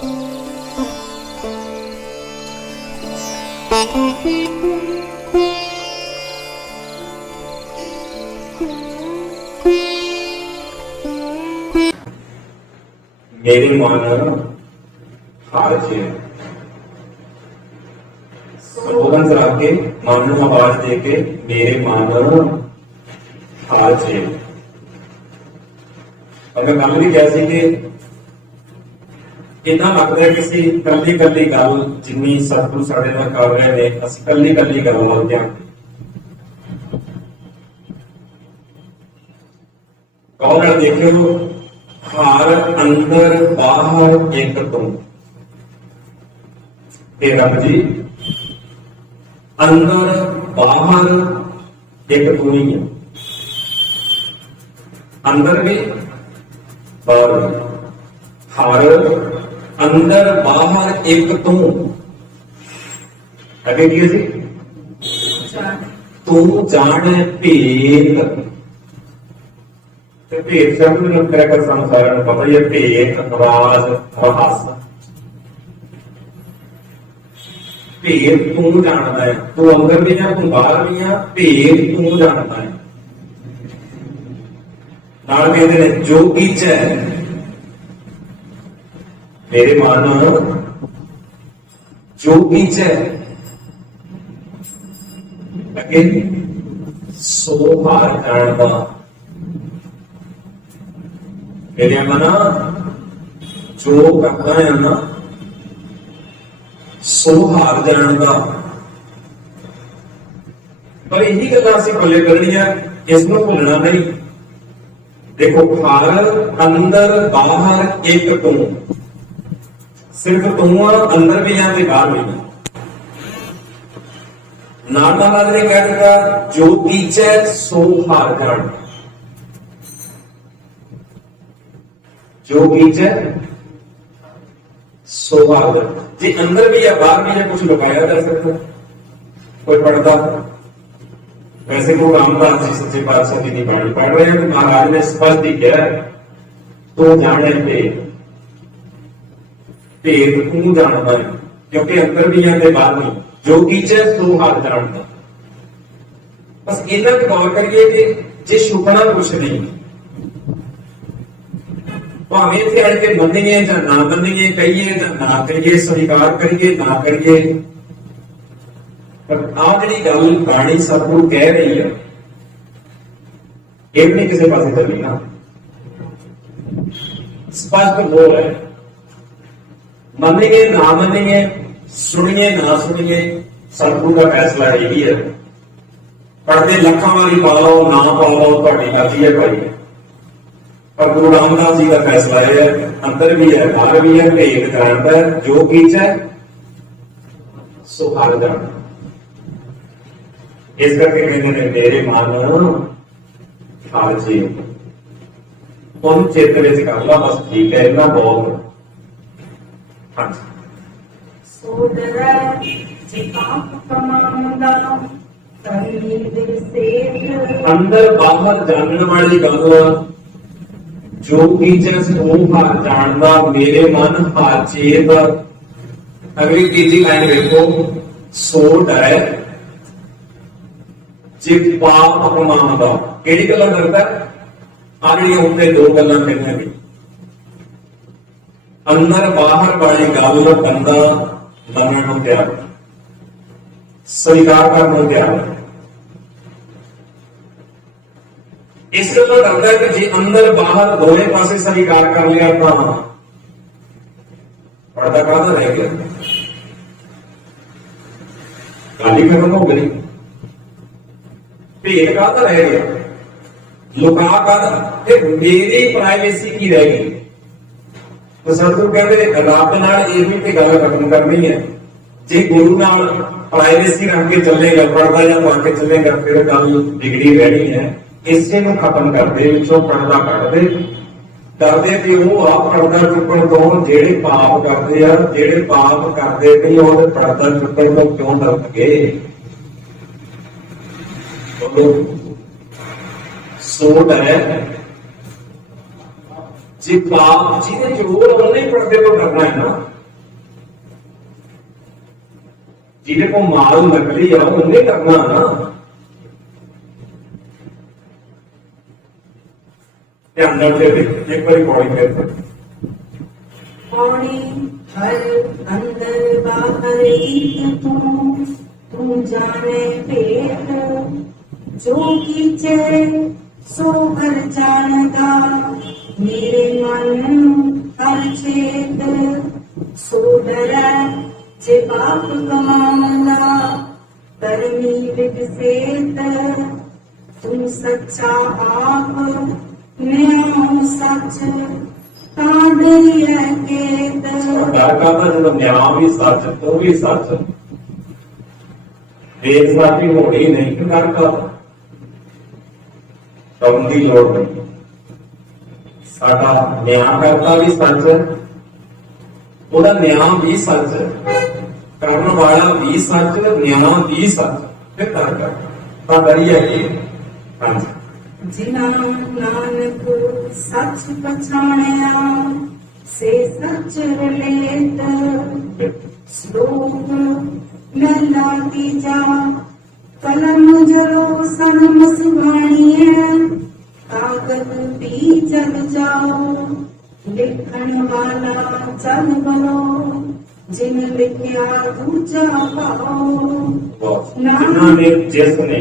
मेरे मन हार जे स्लोगन चला के मन में आवाज दे के मेरे मन हार जे। अगर गल भी कैसी कि इतना लगता है किसी कली कली गल जिन्नी सतगुरु साडे नाल कर रहे ने असीं कली कली गल वल ध्यान कौन देखियो हार अंदर बाहर एक तुम रब जी अंदर बाहर एक तू ही है अंदर भी बाहर भी हार अंदर बाहर एक तू अगे की जी तू जाने भेद भेद शब्द में कर संसार में पता ही है भेद राज रहस भेद तू जानता है तू अंदर भी है तू बाहर भी है भेद तू जानता है नाल कहते हैं जो कीच है मेरे मन जो कीच है अगे सो हार जानता मेरे मना जो करता है ना सो हार जानता पर यही गल्लां असीं भुल्ले करनियां इसनूं भुलना नहीं। देखो हार अंदर बाहर एक तू सिर्फ तू अंदर भी है बाहर भी है नाना ने कह दिया जो कीचै सो हार जान जो कीचै सो हार जान जी अंदर भी है बाहर भी है कुछ लुकाया जा सकता कोई पढ़ता वैसे को रामदास जी सच्चे पातशाह जी की बाणी पढ़ रहे हैं तो महाराज ने स्पष्ट ही किया तो जाने भेद तू जानता है क्योंकि अंदर भी है बाहर नहीं जो कीचै सो हार जानता। बस इतना गौर करिए कि जे छुपना कुछ नहीं भावें इत्थे आके मन्नीए या ना मन्नीए कहिए या ना कहिए स्वीकार करिए ना करिए पर आ जी गल बाणी सतगुरु कह रही है ये भी नहीं किसी पास चली ना स्पष्ट वो है मन्नीए ना मन्नीए सुनिए ना सुनिए सतगुरु का फैसला यही है पढ़ते लखा वाली पा लो ना पा लो थोड़ी मर्जी है भाई पर गुरु रामदास जी का फैसला है अंदर भी है बाहर भी है भेद जानता है जो कीच है सो हार जाना। इस करके कहते हैं मेरे मन हार जी उन चेतन च कर ला बस ठीक है इतना बहुत हाँ जी अंदर बाहर जानने वाली गल जो कीचै सो हार जानदा मेरे मन हार चेत। अगली तीसरी लाइन देखो सो डरै जे पाप अपमानदा केड़ी गल्लां करदा आ जिहड़ियां उत्ते दो गल्लां कहियां गई अंदर बाहर वाली गल बंदा मनण नूं तैयार स्वीकार करने नूं तैयार इस गल करता है कि जे अंदर बाहर दोनों पासे स्वीकार कर लिया तो पर्दा काहदा रह गया गाली खत्म हो गई भेद काहदा रह गया लुका काहदा मेरी प्राइवेसी की रह गई। तो सतगुरु कहते रब नाल ये भी ते गल खत्म करनी है जे गुरु नाल प्राइवेसी रख के चलेगा पर्दा या पा के चलेगा फिर गल बिगड़ी रहनी है। इसे नूं खत्म कर दे विचों पर्दा कढ दे करदे ते वो आप पर्दा चुकण तो जेड़े पाप करदे आ जेड़े पाप करदे नहीं वो पर्दा चुकण तो क्यों डरनगे। सो डरै जे पाप ਜਿਹਦੇ ਜ਼ੋਰ ਉਹਨੇ ਪਰਦੇ ਤੋਂ ਕਰਨਾ ਹੈ ਨਾ, ਜਿਹਦੇ ਕੋ ਮਾਲ ਨਕਲੀ ਆ ਉਹਨੇ ਕਰਨਾ ਨਾ। ਧਿਆਨ ਨਾਲ ਦੇਖੇ ਇੱਕ ਵਾਰੀ ਪੌੜੀ ਫਿਰ पौड़ी हर अंदर बाहर एक तू जाने पेट जो कीचे सो हर जानदा मेरे मन हर छेद सो डरै जे पाप कमावला करमी विगसेत तू सच्चा आप न्याय सच डर करता जब न्याय भी सच तो भी सच बेइंसाफी होनी नहीं कि डर का डरन की लोड़ नहीं। साडा न्याय करता भी सच है, ਉਹਦਾ न्याय भी सच है, ਕਰਨ ਵਾਲਾ भी सच, न्याय भी सच, फिर डर करता डर ही है कि हाँ जी जिना नानक सच पछाणिया से सच रलेत श्लोक महला तीजा कलम जरो सनम सुभाणिए कागज भी जल जाओ लिखण वाला चल बनो जिन लिखिया दूजा पाओ नानक जिसने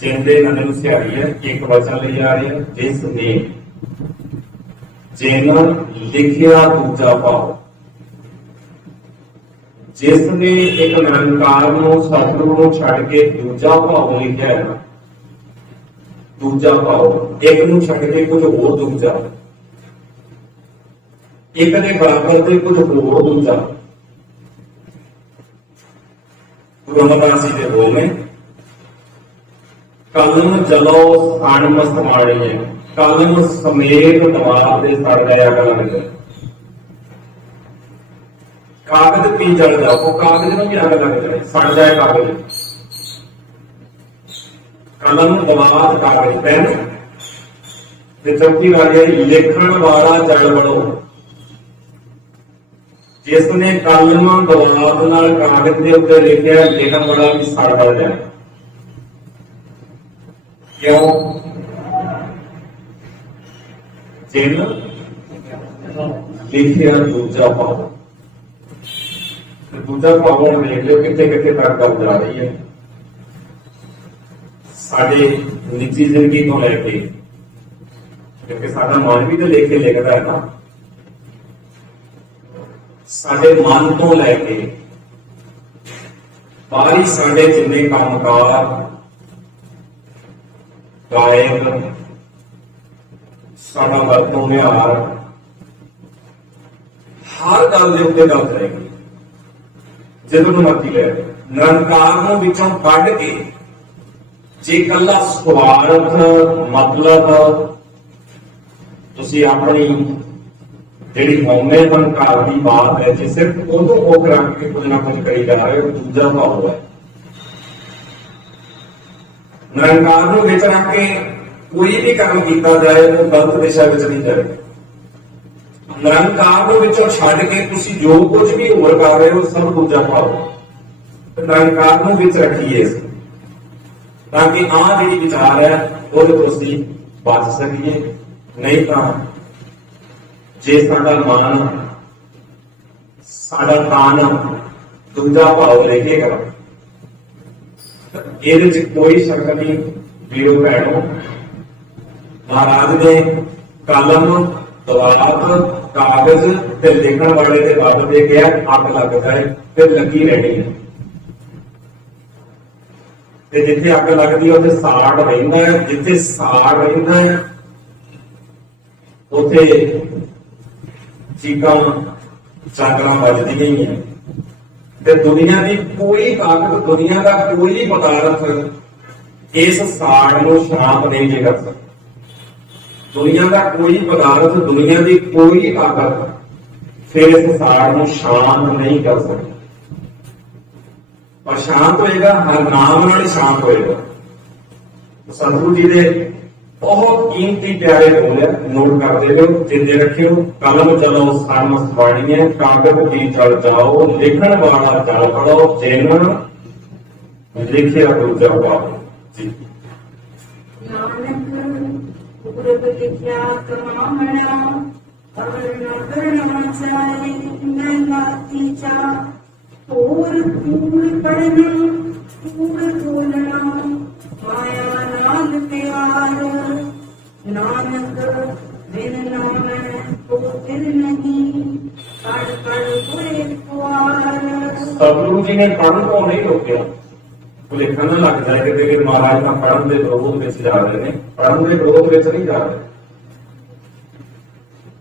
जिंदे नंद सियारी है एक वचन ले आ रही है जिसने जिन लिखिया दूजा पाओ, जिसने एक निरंकार सतगुरु छड़ के दूजा भाव लिखा है ना, दूजा भाव एक नूं छड़ के कुछ होर दूजा, एक दे बराबर से कुछ होर दूजा। गुरु अमरदास जी के बोल में कलम जलो सानमस माड़ी है, कलम समेत दवार से सड़ गया कलम कागज पी जल जाओ, वो कागज में भी अग लग जाए, सड़ जाए कागज। कलम दवार कागज पेन चौथी गल है लिखण वाला जल बड़ो, जिसने कलम दवार नाल कागज के उत्ते लिखा लिखण वाला भी सड़ जाए। क्यों? जिन लिखिया दूजा भाव, दूजा भाव देख लो कितने कितने तक गल जा रही है। साडे निजी जिंदगी को लेके, क्योंकि साडा मन भी तो लेके लिखता है ना, साडे मन तो लेके बाहरी साडे जिन्ने कामकाज गायक साडा वरतों व्यवहार हर गल के उत्ते गल करेगी। जदों मर्जी ले निरंकार विचों कढ के जे कला स्वार्थ मतलब तुसी अपनी जिहड़ी हौमे निरंकार की बात है जे सिर्फ उदों ओख रख के कुछ ना कुछ करी जा रहे हो, दूजा भाव है। निरंकार विच रख के कोई भी काम किया जाए वो गलत दिशा में नहीं जाए। निरंकार विचों छड्ड के तुसी जो कुछ भी होर कर रहे हो सब दूजा भाव। निरंकार विच रखिए ताकि आ जी विचार है वो तुसी बच सकिए, नहीं तो जे साडा मन साडा तान दूजा भाव लिखेगा ये कोई शक नहीं। वीरो भैनों महाराज ने कलम दवात कागज ते लिखण वाले के रब दे गया अग लग जाए फिर लगी रहनी है। जिथे अग लगती है साड़ रहिंदा है, जिथे साड़ रहिंदा है उथे चीकां चादरां बजदी नहीं है। दुनिया की कोई ताकत, दुनिया का कोई पदार्थ इस साड़ को शांत नहीं कर सकता। दुनिया का कोई पदार्थ, दुनिया की कोई ताकत फिर इस साड़ को शांत नहीं कर सकती। और शांत होएगा हर नाम नाल शांत होएगा। सतगुरु जी ने बहुत कीमती प्यारे बोल है, नोट करते हो, जिंदे रखियो। कलम चलो सन सवाणी है, कागज भी चल जाओ, लिखण वाला चल पड़ो, जिन लिखिया दूजा पाओ जी। नानक पूरब लिखिया कमामणा, अगर न करना चाहे महंगा तीजा। और पूर पढ़ना पूर बोलना, माया नाल प्यार। नानक बिन नाम को फिर नहीं, पढ़ पढ़ बुरे पुआर। सतगुरु जी ने पढ़न को नहीं रोकया, लिखण ना लग जाए कि महाराज का पढ़न के विरोध में जा रहे हैं, पढ़न के विरोध में नहीं जा रहे।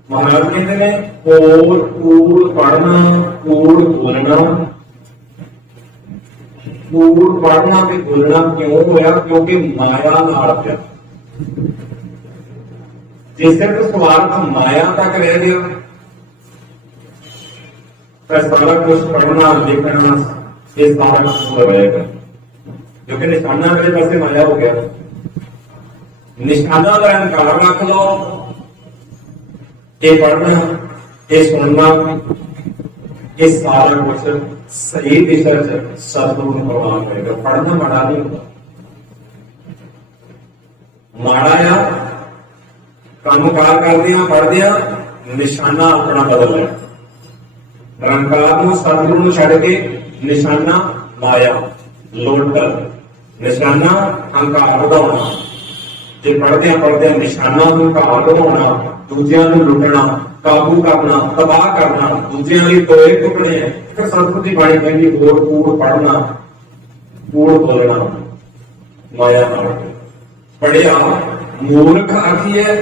महाराज कहते हैं कोर कूड़ पढ़ना कूड़ बोलना। कूड़ पढ़ना ते बोलना क्यों होया? क्योंकि माया नाल पिया। जे सिर्फ स्वार्थ माया तक रह गया तो सारा कुछ पढ़ना लिखना ये सारा कुछ रहेगा, क्योंकि निशाना मेरे पास माया हो गया। निशाना का अहंकार रख लो, ये पढ़ना ये सुनना ये सारा कुछ सही दिशा सतगुरु को प्रवान करेगा। पढ़ना माड़ा नहीं होता, माड़ा या कामकार कर दिया पढ़ दिया, निशाना अपना बदल है। निरंकार सतगुरु छड़ के निशाना माया लोटल, निशाना अहंकार बढ़ाना। जे पढ़दे निशाना अहंकार बढ़ाना, दूजियां नूं लुटना, काबू करना, तबाह करना, दूजियां लई टोए टुकड़े। फिर सतगुरु की बाणी कहंदी होर कूड़ पढ़ना कूड़ बोलना, माया नाल पढ़िया मूर्ख आखिए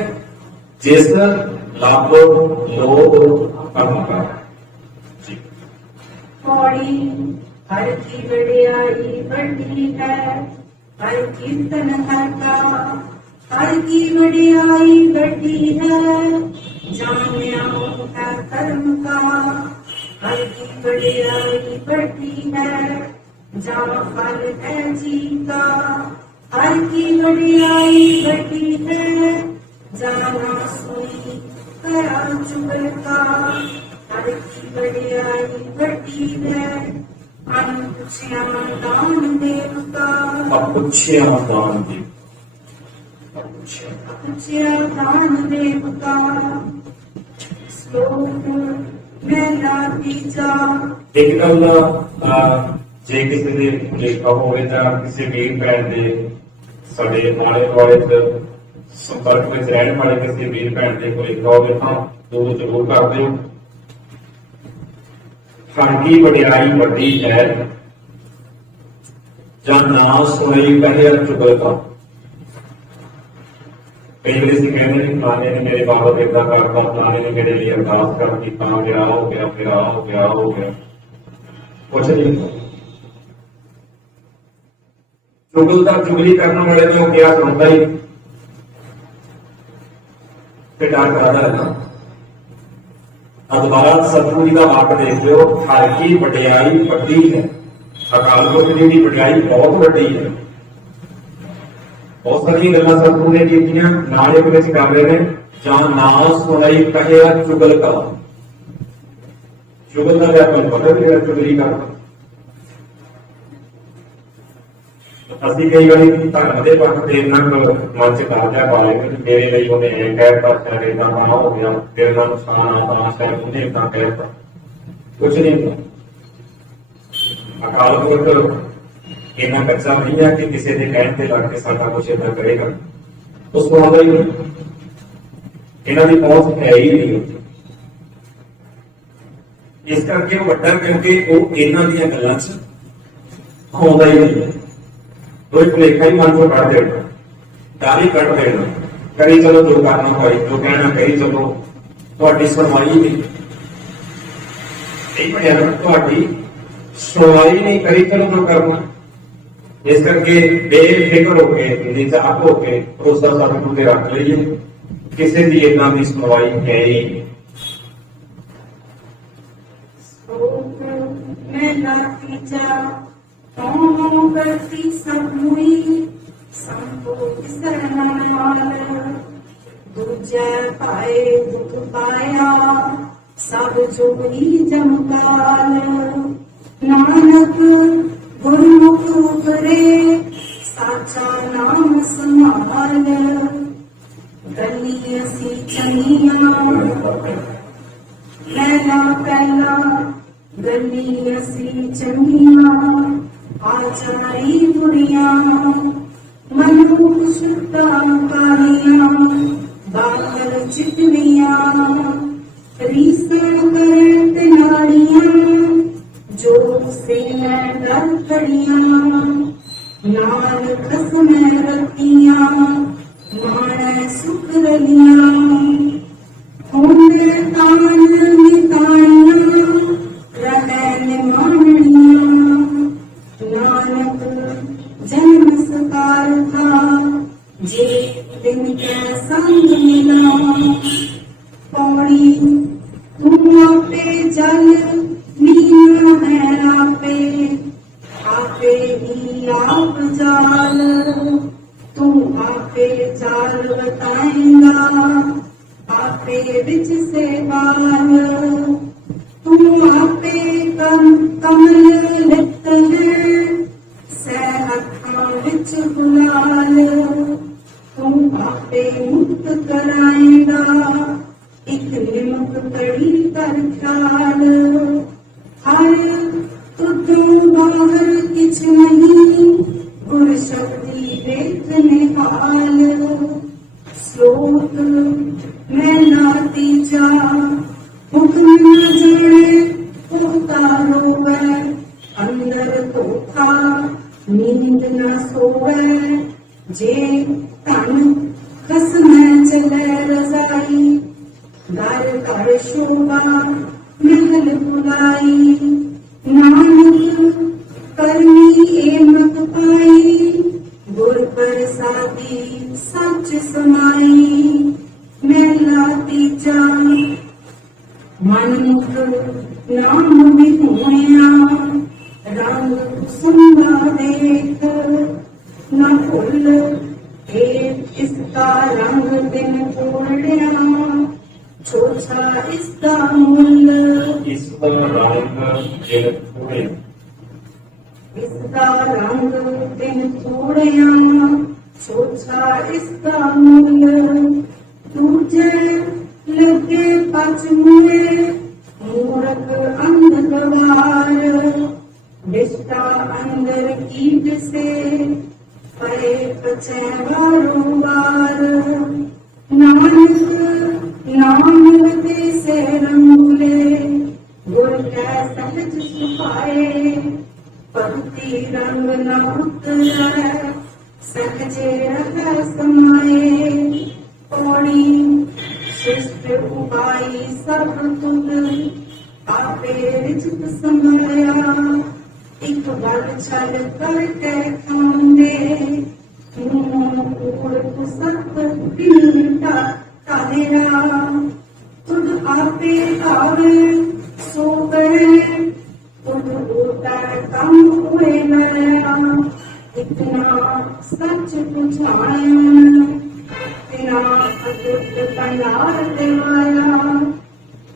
जिस लभ लोभ अहंकार। पौड़ी हर की बड़ियाई बड़ी है, हर कीर्तन हर का हर की बड़ियाई बड़ी है। जानिया है कर्म का हर की बड़ियाई बड़ी है। जा फल है जी का हर की बड़ियाई बड़ी है। जाना सुई करा चुगल का हर की बड़ियाई बड़ी है। अनपुछिया दान देव का अपुछिया दान देव, अपुछिया दान देव का। श्लोक मेरा तीजा। एक गल जे किसी ने लेखा होवे तां किसी वीर भैन दे साडे आले दुआले च संपर्क में रहने वाले किसी वीर भैन दे कोई लेखा होवे तां दूर जरूर कर दिओ। फल की वडियाई वड्डी है, जब ना सुनई कहे चुगल का। कई बार ਅਸੀਂ ਕਹਿੰਦੇ ਨੇ ਫਲਾਣੇ ਨੇ ਮੇਰੇ ਬਾਬਾ ਦੇ ਇਦਾਂ ਕਰਤਾ, ਫਲਾਣੇ ਨੇ ਮੇਰੇ ਲਈ ਅਰਦਾਸ ਕਰਤੀ, ਤਾਂ ਵਿਆਹ ਹੋ ਗਿਆ, ਵਿਆਹ ਹੋ ਗਿਆ, ਹੋ ਗਿਆ। ਕੁਛ ਨਹੀਂ। ਚੁਗਲ ਦਾ ਚੁਗਲੀ ਕਰਨ ਵਾਲੇ ਨੂੰ ਕਿਹਾ ਸੁਣਦਾ ਹੀ ਤੇ ਡਰ ਕਰਦਾ ਹੈ ਨਾ। ਅਦਵਾਰਾ ਸਤਿਗੁਰੂ ਜੀ ਦਾ ਵਾਕ ਦੇਖ ਲਿਓ, ਹਰ ਕੀ ਵਡਿਆਈ ਵੱਡੀ ਹੈ। ਅਕਾਲ ਪੁਰਖ ਜੀ ਦੀ ਵਡਿਆਈ ਬਹੁਤ ਵੱਡੀ ਹੈ। बहुत सारी गल्लां सतगुरु ने कीतियां, नाल एक विच कर रहे ने, जां ना सुनाई कहिया चुगल का। चुगल का व्यापन पता भी है, चुगली का। ਅਸੀਂ ਕਈ ਵਾਰੀ ਧਰਮ ਦੇ ਪੱਖ ਤੇ ਇੰਨਾ ਮਨ ਚ ਕਾਰਜਾ ਪਾ ਲੈਂਦੇ ਕਿ ਮੇਰੇ ਲਈ ਉਹਨੇ ਇਹ ਕਹਿਤਾ, ਸ਼ਾਇਦ ਏਦਾਂ ਨਾ ਹੋ ਗਿਆ, ਤੇਰੇ ਨਾਲ ਨੁਕਸਾਨ ਆਉਂਦਾ, ਸ਼ਾਇਦ ਉਹਨੇ ਏਦਾਂ ਕਹਿਤਾ। ਕੁਛ ਨਹੀਂ ਹੁੰਦਾ। ਅਕਾਲ ਪੁਰਖ इन्ना कच्चा नहीं है कि किसी के कहने ते लग के साडा कुछ इदा करेगा, उस तो आंदा ही नहीं। इन्हां दी पहुंच है ही नहीं। इस करके वो वड्डा, क्योंकि वो इन्हां दीयां गल्लां च आउंदा ही नहीं। कोई भुलेखा ही मन चों कढ देना, डर ही कढ देना, करी चलो जो करना भाई, जो कहना कही चलो, तुहाडी सुनवाई नहीं। नहीं पढ़िया ना, तुहाडी सुनवाई नहीं, करी चलो जो करना। इस करके बेफिक्र होके निजात होके भरोसा सतगुरु ते रख लईए, किसी की इदां दी सुनवाई है ही नहीं। ਸੰਤੋ ਵਿਸਰਨਾ ਮਾਲ ਦੂਜੈ ਪਾਏ ਦੁਖ ਪਾਇਆ ਸਭ ਜੋਗੀ ਜਮਕਾਲ ਨਾਨਕ ਗੁਰਮੁਖ ਉਪਰੇ ਸਾਚਾ ਨਾਮ ਸਮਾਲ ਗਲੀ ਅਸੀਂ ਚੰਗੀਆਂ ਪਹਿਲਾ ਗਲੀ ਅਸੀਂ ਚੰਗੀਆਂ ਆਚਾਰੀ ਬੁਰੀਆਂ ਮਨੁੱਖ ਸ਼ੁੱਧਾ ਕਾਰੀਆਂ ਬਾਹਰ ਚਿਤਵੀਆਂ ਰੀਸਾਂ ਕਰਨ ਤੇ ਨਾੜੀਆਂ ਜੋ ਸੇ ਮੈਂ ਡਰ ਖੜੀਆਂ ਨਾਲ ਖਸਮੈ ਰਤੀਆਂ ਮਾਣੈ ਸੁਖ ਰਲੀਆਂ ਹੁੰਦੇ ਤਾਣ ਨਿਤਾਣੀਆਂ ਰਹਿ ਨਿਮਾਣੀਆਂ ਨਾਨਕ ਜਨਮ ਸਕਾਰ ਥਾ ਜੇ ਦਿਨ ਕੈ ਸੰਗ ਮਿਲਾ ਪੌੜੀ ਤੂੰ ਆਪੇ ਜਲ ਲੀਨਾ ਹੈ ਆਪੇ ਹੀ ਆਪ ਜਾਲ ਤੂੰ ਆਪੇ ਜਾਲ ਬਤਾਏਂਗਾ ਆਪੇ ਵਿੱਚ ਸੇਵਾਲ ਤੂੰ ਆਪੇ ਕਮਲ ਲਿਪਤ ਹੈ ਸਹਿ ਅੱਖਾਂ ਵਿੱਚ ਗੁਲਾਲ ਤੂੰ ਆਪੇ ਮੁਕਤ ਕਰਾਏਂਗਾ ਇੱਕ ਨਿਮਕ ਕੜੀ ਕਰ ਖਿਆਲ ਹਰ ਤੁਦੋਂ ਬਾਹਰ ਕਿਛ ਨਹੀਂ ਗੁਰ ਸ਼ਬਦੀ ਵੇਖ ਨਿਹਾਲ ਸਲੋਕ ਮੈਂ ਨਾ ਤੀਜਾ ਹੁਕਮ ਨਾ ਜਾਣੇ ਹੋਤਾ ਰੋਵੇ ਅੰਦਰ ਧੋਖਾ ਨੀਂਦ ਨਾ ਸੋਵੇ ਜੇ ਧਨ ਖਸਮੈ ਚਲੇ ਰਜ਼ਾਈ ਘਰ ਘਰ ਸ਼ੋਭਾ ਮਹਿਲ ਬੁਲਾਈ ਨਾਨਕ ਕਰਨੀ ਏਮਤ ਪਾਈ ਗੁਰ ਪ੍ਰਸਾਦੀ ਸੱਚ ਸਮਾਈ ਮਹਿਲਾ ਤੀਜਾ ਮਨੁੱਖ ਨਾਮ ਵੀ ਹੋਇਆ ਰੰਗ ਸੁੰਦਾ ਦੇਖ ਨਾ ਭੁੱਲ ਇਸ ਦਾ ਰੰਗ ਦਿਨ ਪੂਰਣਿਆ ਛੋਛਾ ਇਸ ਦਾ ਮੁੱਲ ਇਸ ਦਾ ਰੰਗ ਜਿਨ ਹੋਏ ਇਸ ਦਾ ਰੰਗ ਦਿਨ ਪੂਰਣਿਆ ਛੋਛਾ ਇਸ ਦਾ ਮੁੱਲ ਦੂਜੇ ਲੱਗੇ ਪਚ ਮੁਏ ਮੂਰਖ ਅੰਧ ਗਵਾਰ ਵਿਸ਼ਟਾ ਅੰਦਰ ਕੀਟ ਸੇ ਪਰੇ ਪਚੈ ਵਾਰੋ ਵਾਰ ਨਾਨਕ ਨਾਮ ਰਤੇ ਸੇ ਰੰਗੂਲੇ ਗੁਰ ਕੈ ਸਹਜ ਸੁਭਾਏ ਭਗਤੀ ਰੰਗ ਨ ਉਤਰੈ ਸਹਜੇ ਰਹਿ ਸਮਾਏ ਪੌੜੀ ਸ਼ਿਸ਼ਟ ਉਪਾਈ ਸਭ ਤੁਧ ਆਪੇ ਰਿਚਿਤ ਸਮਾਇਆ ਇੱਕ ਵਾਰ ਛਲ ਕਰਕੇ ਖਾਂਦੇ ਤੂੰ ਕੋੜ ਕੁਸਤ ਪਿੰਡਾ ਤਾਦੇਰਾ ਤੁਧ ਆਪੇ ਆਵੇ ਸੋ ਕਰੇ ਤੁਧ ਹੋਤਾ ਕੰਮ ਹੋਏ ਮਰਿਆ ਇਤਨਾ ਸੱਚ ਪੁਛਾਇਆ ਤਿਨਾ ਅਦੁੱਤ ਪੰਡਾਰ ਤੇ ਮਾਇਆ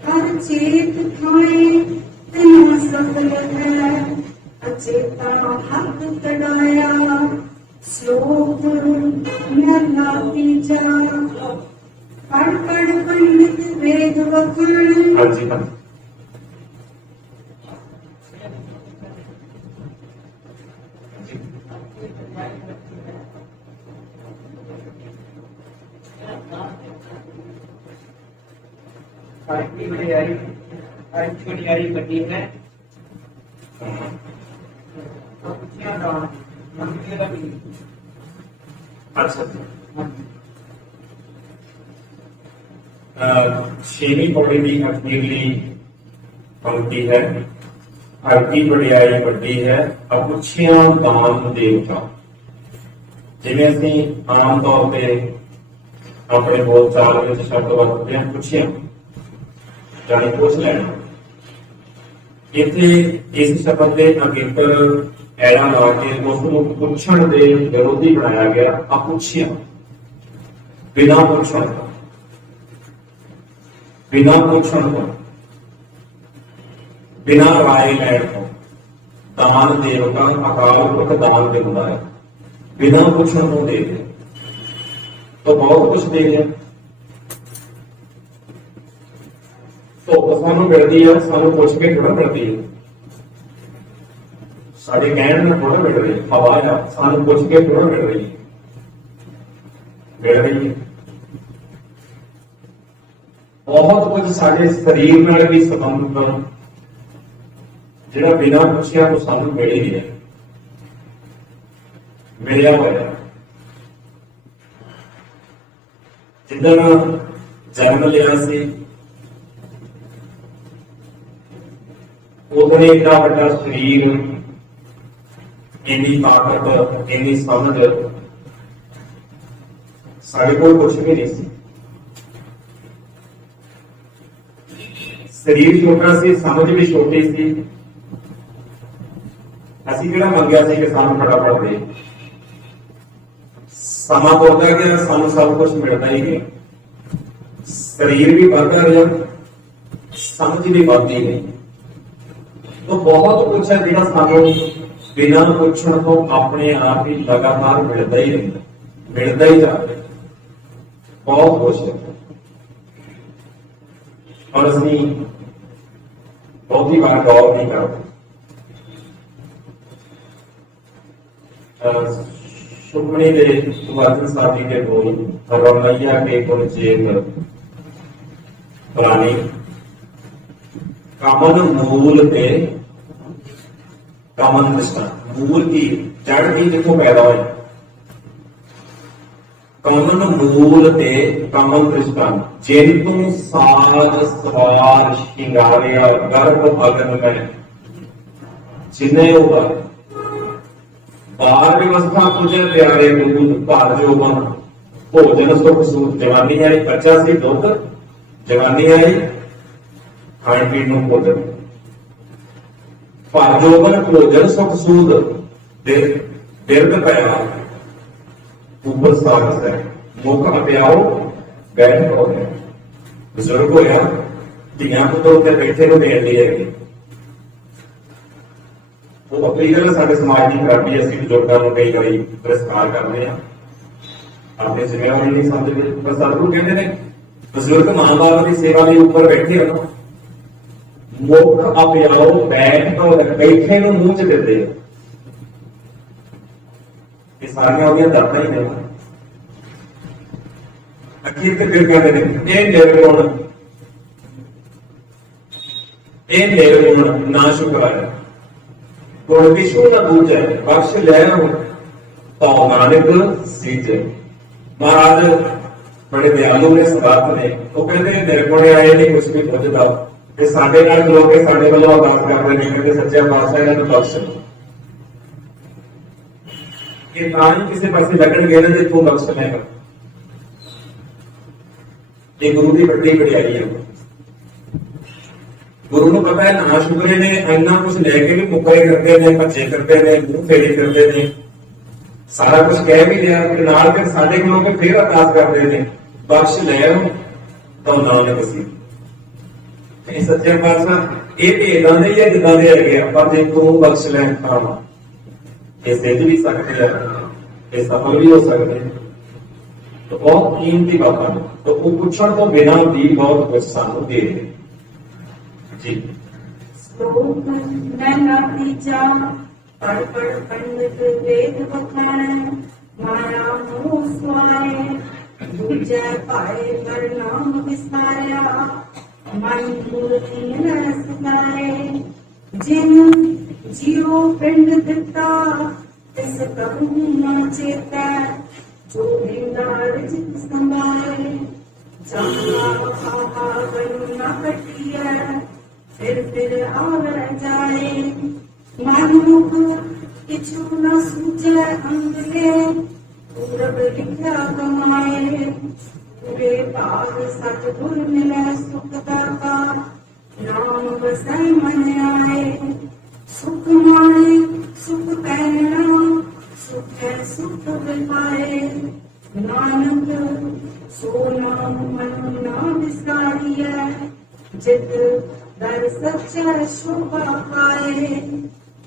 ਹਰ ਚੇਤ ਥਾਏ ਤਿਨਾ ਸਫਲ ਹੈ ਅਚੇਤਾ ਹੱਥ ਕਢਾਇਆ ਸਲੋਕ ਮਹਿਲਾ ਤੀਜਾ ਪੜ ਪੰਡਿਤ ਵੇਦ ਵਖਾਣ ਹਾਂਜੀ ਹਾਂ की बड़ियाई बड़ियाई बड़ी है अच्छा छेवीं पौड़ी की अखीरली पंक्ति है अति वडियाई वड्डी है अपुछियां दान देवता जिवें असीं आम तौर पर अपने बोलचाल में शब्द वरतते हैं पुछियां जाने पुछ लेना इत्थे इस शब्द के अगेतर ਐੜਾ ਲਾ ਕੇ ਉਸ ਨੂੰ ਪੁੱਛਣ ਦੇ ਵਿਰੋਧੀ ਬਣਾਇਆ ਗਿਆ। ਅਪੁੱਛਿਆ, ਬਿਨਾਂ ਪੁੱਛਣ ਤੋਂ, ਬਿਨਾਂ ਪੁੱਛਣ ਤੋਂ, ਬਿਨਾਂ ਰਾਏ ਲੈਣ ਤੋਂ। ਦਾਨ ਦੇਵਤਾ ਅਕਾਲ ਪੁਰਖ ਦਾਨ ਦਿੰਦਾ ਹੈ, ਬਿਨਾਂ ਪੁੱਛਣ ਤੋਂ ਦੇ ਦੇ, ਤਾਂ ਬਹੁਤ ਕੁਝ ਦੇ ਗਿਆ। ਧੁੱਪ ਸਾਨੂੰ ਮਿਲਦੀ ਹੈ, ਸਾਨੂੰ ਪੁੱਛ ਕੇ ਥੋੜਾ ਮਿਲਦੀ ਹੈ, ਸਾਡੇ ਕਹਿਣ ਨਾਲ ਥੋੜਾ ਮਿਲ ਰਹੀ। ਹਵਾ ਆ, ਸਾਨੂੰ ਪੁੱਛ ਕੇ ਥੋੜਾ ਮਿਲ ਰਹੀ ਹੈ, ਮਿਲ ਰਹੀ ਹੈ। ਬਹੁਤ ਕੁਝ ਸਾਡੇ ਸਰੀਰ ਨਾਲ ਵੀ ਸੰਬੰਧ ਜਿਹੜਾ ਬਿਨਾਂ ਪੁੱਛਿਆ ਤੋਂ ਸਾਨੂੰ ਮਿਲ ਹੀ ਰਿਹਾ, ਮਿਲਿਆ ਹੋਇਆ। ਜਿੱਦਣ ਜਨਮ ਲਿਆ ਸੀ ਉਦੋਂ ਏਡਾ ਵੱਡਾ ਸਰੀਰ, ਇੰਨੀ ਤਾਕਤ, ਇੰਨੀ ਸਮਝ ਸਾਡੇ ਕੋਲ ਕੁਛ ਵੀ ਨਹੀਂ ਸੀ। ਸਰੀਰ ਛੋਟਾ ਸੀ, ਸਮਝ ਵੀ ਛੋਟੀ ਸੀ। ਅਸੀਂ ਕਿਹੜਾ ਮੰਗਿਆ ਸੀ ਕਿ ਸਾਨੂੰ ਫਟਾਫਟ ਦੇ। ਸਮਾਂ ਤੋੜਦਾ ਗਿਆ, ਸਾਨੂੰ ਸਭ ਕੁਝ ਮਿਲਦਾ ਹੀ ਗਿਆ। ਸਰੀਰ ਵੀ ਵੱਧਦਾ ਰਿਹਾ, ਸਮਝ ਵੀ ਵੱਧਦੀ ਗਈ। ਤਾਂ ਬਹੁਤ ਕੁਝ ਹੈ ਜਿਹੜਾ ਸਾਨੂੰ ਬਿਨਾਂ ਪੁੱਛਣ ਤੋਂ ਆਪਣੇ ਆਪ ਹੀ ਲਗਾਤਾਰ ਮਿਲਦਾ ਹੀ ਰਹਿੰਦਾ, ਮਿਲਦਾ ਹੀ ਜਾ ਰਿਹਾ। ਬਹੁਤ ਕੁਝ ਹੈ, ਪਰ ਅਸੀਂ ਬਹੁਤੀ ਵਾਰ ਗੌਰ ਨਹੀਂ ਕਰਦੇ। ਸੁਖਮਨੀ ਦੇ ਗੁਰੂ ਸਾਹਿਬ ਜੀ ਦੇ ਬੋਲ, ਰਮਈਆ ਕੇ ਗੁਣ ਚੇਤ ਪ੍ਰਾਣੀ कामन मूल पे कामन दृष्टा। मूल की जड़ की देखो पैदा हो, कामन मूल पे कामन दृष्टा। जिन तू साज सवार श्रृंगारिया गर्भ अगन में जिन्हें होगा बार व्यवस्था तुझे प्यारे दूध भार जोबन भोजन सुख सूत। जवानी आई बच्चा से दुध, जवानी आई खाण पीण ਨੂੰ ਭੋਜਨ, ਪਰ ਜੋਬਨ ਭੋਜਨ ਸੁਖ ਸੂਦ ਦੇ ਬਿਰਦ ਪਿਆ ਉਪਰ ਸਾਰਸ ਹੈ। ਮੁਖ ਅਪਿਆਓ ਬੈਠ ਹੋਏ, ਬਜ਼ੁਰਗ ਹੋਇਆ ਧੀਆਂ ਪੁੱਤਰ ਉੱਤੇ ਬੈਠੇ ਨੂੰ ਦੇਣ ਲਈ ਹੈਗੇ। ਉਹ ਆਪਣੀ ਗੱਲ ਸਾਡੇ ਸਮਾਜ ਦੀ ਖਰਾਬੀ। ਅਸੀਂ ਬਜ਼ੁਰਗਾਂ ਨੂੰ ਕਈ ਵਾਰੀ ਤਿਰਸਕਾਰ ਕਰਦੇ ਹਾਂ, ਆਪਣੇ ਜ਼ਿੰਮੇਵਾਰੀ ਨਹੀਂ ਸਮਝਦੇ। ਪਰ ਸਤਿਗੁਰੂ ਕਹਿੰਦੇ ਨੇ ਬਜ਼ੁਰਗ ਮਾਂ ਬਾਪ ਦੀ ਸੇਵਾ ਲਈ ਉੱਪਰ ਬੈਠੇ ਹੋ, ਮੁੱਖ ਅਪਿਆਓ ਬੈਠ ਤੋਂ ਬੈਠੇ ਨੂੰ ਮੂੰਹ ਚ ਦਿੰਦੇ। ਇਹ ਸਾਰੀਆਂ ਉਹਦੀਆਂ ਦਾਤਾਂ ਹੀ ਨੇ। ਅਖੀਰ ਤੇ ਫਿਰ ਕਹਿੰਦੇ ਨੇ ਇਹ ਨਿਰਗੁਣ, ਇਹ ਨਿਰਗੁਣ ਨਾ ਸ਼ੁਕਰਾਇਆ ਗੁਣ ਵਿਸ਼ੂ ਨਾ ਬੂਝੈ ਬਖਸ਼ ਲੈ ਤਾਂ ਨਾਨਕ ਸੀਜੈ। ਮਹਾਰਾਜ ਬੜੇ ਦਿਆਲੂ ਨੇ, ਸਮਰੱਥ ਨੇ। ਉਹ ਕਹਿੰਦੇ ਨਿਰਗੁਣ ਆਏ ਨਹੀਂ ਕੁਛ ਵੀ ਬੁੱਝਦਾ। ਤੇ ਸਾਡੇ ਨਾਲ ਲੋਕ ਸਾਡੇ ਵੱਲੋਂ ਅਰਦਾਸ ਕਰਦੇ ਨੇ, ਕਹਿੰਦੇ ਸੱਚਾ ਪਾਤਸ਼ਾਹ ਇਹਨਾਂ ਨੂੰ ਬਖਸ਼। ਇਹ ਤਾਂ ਹੀ ਕਿਸੇ ਪਾਸੇ ਲੱਗਣਗੇ ਨਾ ਜੇ ਤੂੰ ਬਖਸ਼ ਲੈ। ਇਹ ਗੁਰੂ ਦੀ ਵੱਡੀ ਵਡਿਆਈ ਹੈ। ਗੁਰੂ ਨੂੰ ਪਤਾ ਹੈ ਨਾ ਸ਼ੁਕਰੇ ਨੇ ਇੰਨਾ ਕੁਝ ਲੈ ਕੇ ਵੀ ਮੁੱਕਰੇ ਕਰਦੇ ਨੇ, ਭੱਜੇ ਕਰਦੇ ਨੇ, ਮੂੰਹ ਫੇਰੇ ਕਰਦੇ ਨੇ, ਸਾਰਾ ਕੁਝ ਕਹਿ ਵੀ ਲਿਆ ਤੇ ਨਾਲ ਫਿਰ ਸਾਡੇ ਕੋਲੋਂ ਕੇ ਫੇਰ ਅਰਦਾਸ ਕਰਦੇ ਨੇ ਬਖਸ਼ ਲੈ ਤਾਂ ਨਾਨਕ ਸੀ। ਇਹ ਸੱਚੇ ਪਾਤਸ਼ਾਹ ਇਹ ਭੇਦਾਂ ਦੇ ਹੀ ਹੈ ਜਿੱਦਾਂ ਦੇ ਹੈਗੇ ਆ, ਪਰ ਜੇ ਤੂੰ ਬਖਸ਼ ਲੈ ਤਾਂ ਇਹ ਸਿੱਧ ਵੀ ਸਕਦੇ ਆ, ਇਹ ਸਫਲ ਵੀ ਹੋ ਸਕਦੇ। ਬਹੁਤ ਕੀਮਤੀ ਬਾਤਾਂ ਨੇ। ਤਾਂ ਉਹ ਪੁੱਛਣ ਤੋਂ ਬਿਨਾਂ ਵੀ ਬਹੁਤ ਕੁਝ ਸਾਨੂੰ ਦੇ ਦੇ ਜੀ। ਸ਼ਲੋਕ ਮਹਿਲਾ ਤੀਜਾ। ਪੜ ਪੜ ਪੰਡਿਤ ਵੇਦ ਬਖਾਣ, ਮਾਇਆ ਮੋਹ ਸਵਾਏ। ਦੂਜੇ ਭਾਏ ਪਰ ਨਾਮ ਵਿਸਾਰਿਆ, ਮਨ ਮੂਰਤੀ ਨ ਸਦਾਏ। ਜਿਨ ਜੀਉ ਪਿੰਡ ਦਿੱਤਾ ਤਿਸ ਕਬੂ ਨ ਚੇਤੈ, ਜੋ ਬਿੰਦਾਰ ਜਿਤ ਸੰਭਾਲੇ। ਜਾਨਾ ਖਾਹਾ ਬਨ ਨ ਕਟਿਐ, ਫਿਰ ਆਵੈ ਜਾਏ। ਮਨ ਮੁਖ ਕਿਛੁ ਨ ਸੂਝੈ ਅੰਗਲੇ, ਪੂਰਬ ਲਿਖਿਆ ਕਮਾਏ। ਪੂਰੇ ਭਾਗ ਸਤਿਗੁਰ ਮਿਲੈ ਸੁਖ ਦਾਤਾ, ਨਾਮ ਵਸੈ ਮਨ ਆਏ। ਸੁਖ ਮਾਣੇ ਸੁਖ ਕੈ सुख विपाए नानक सो नाम मन ना विसारिय जित दर सच्चा शोभा पाए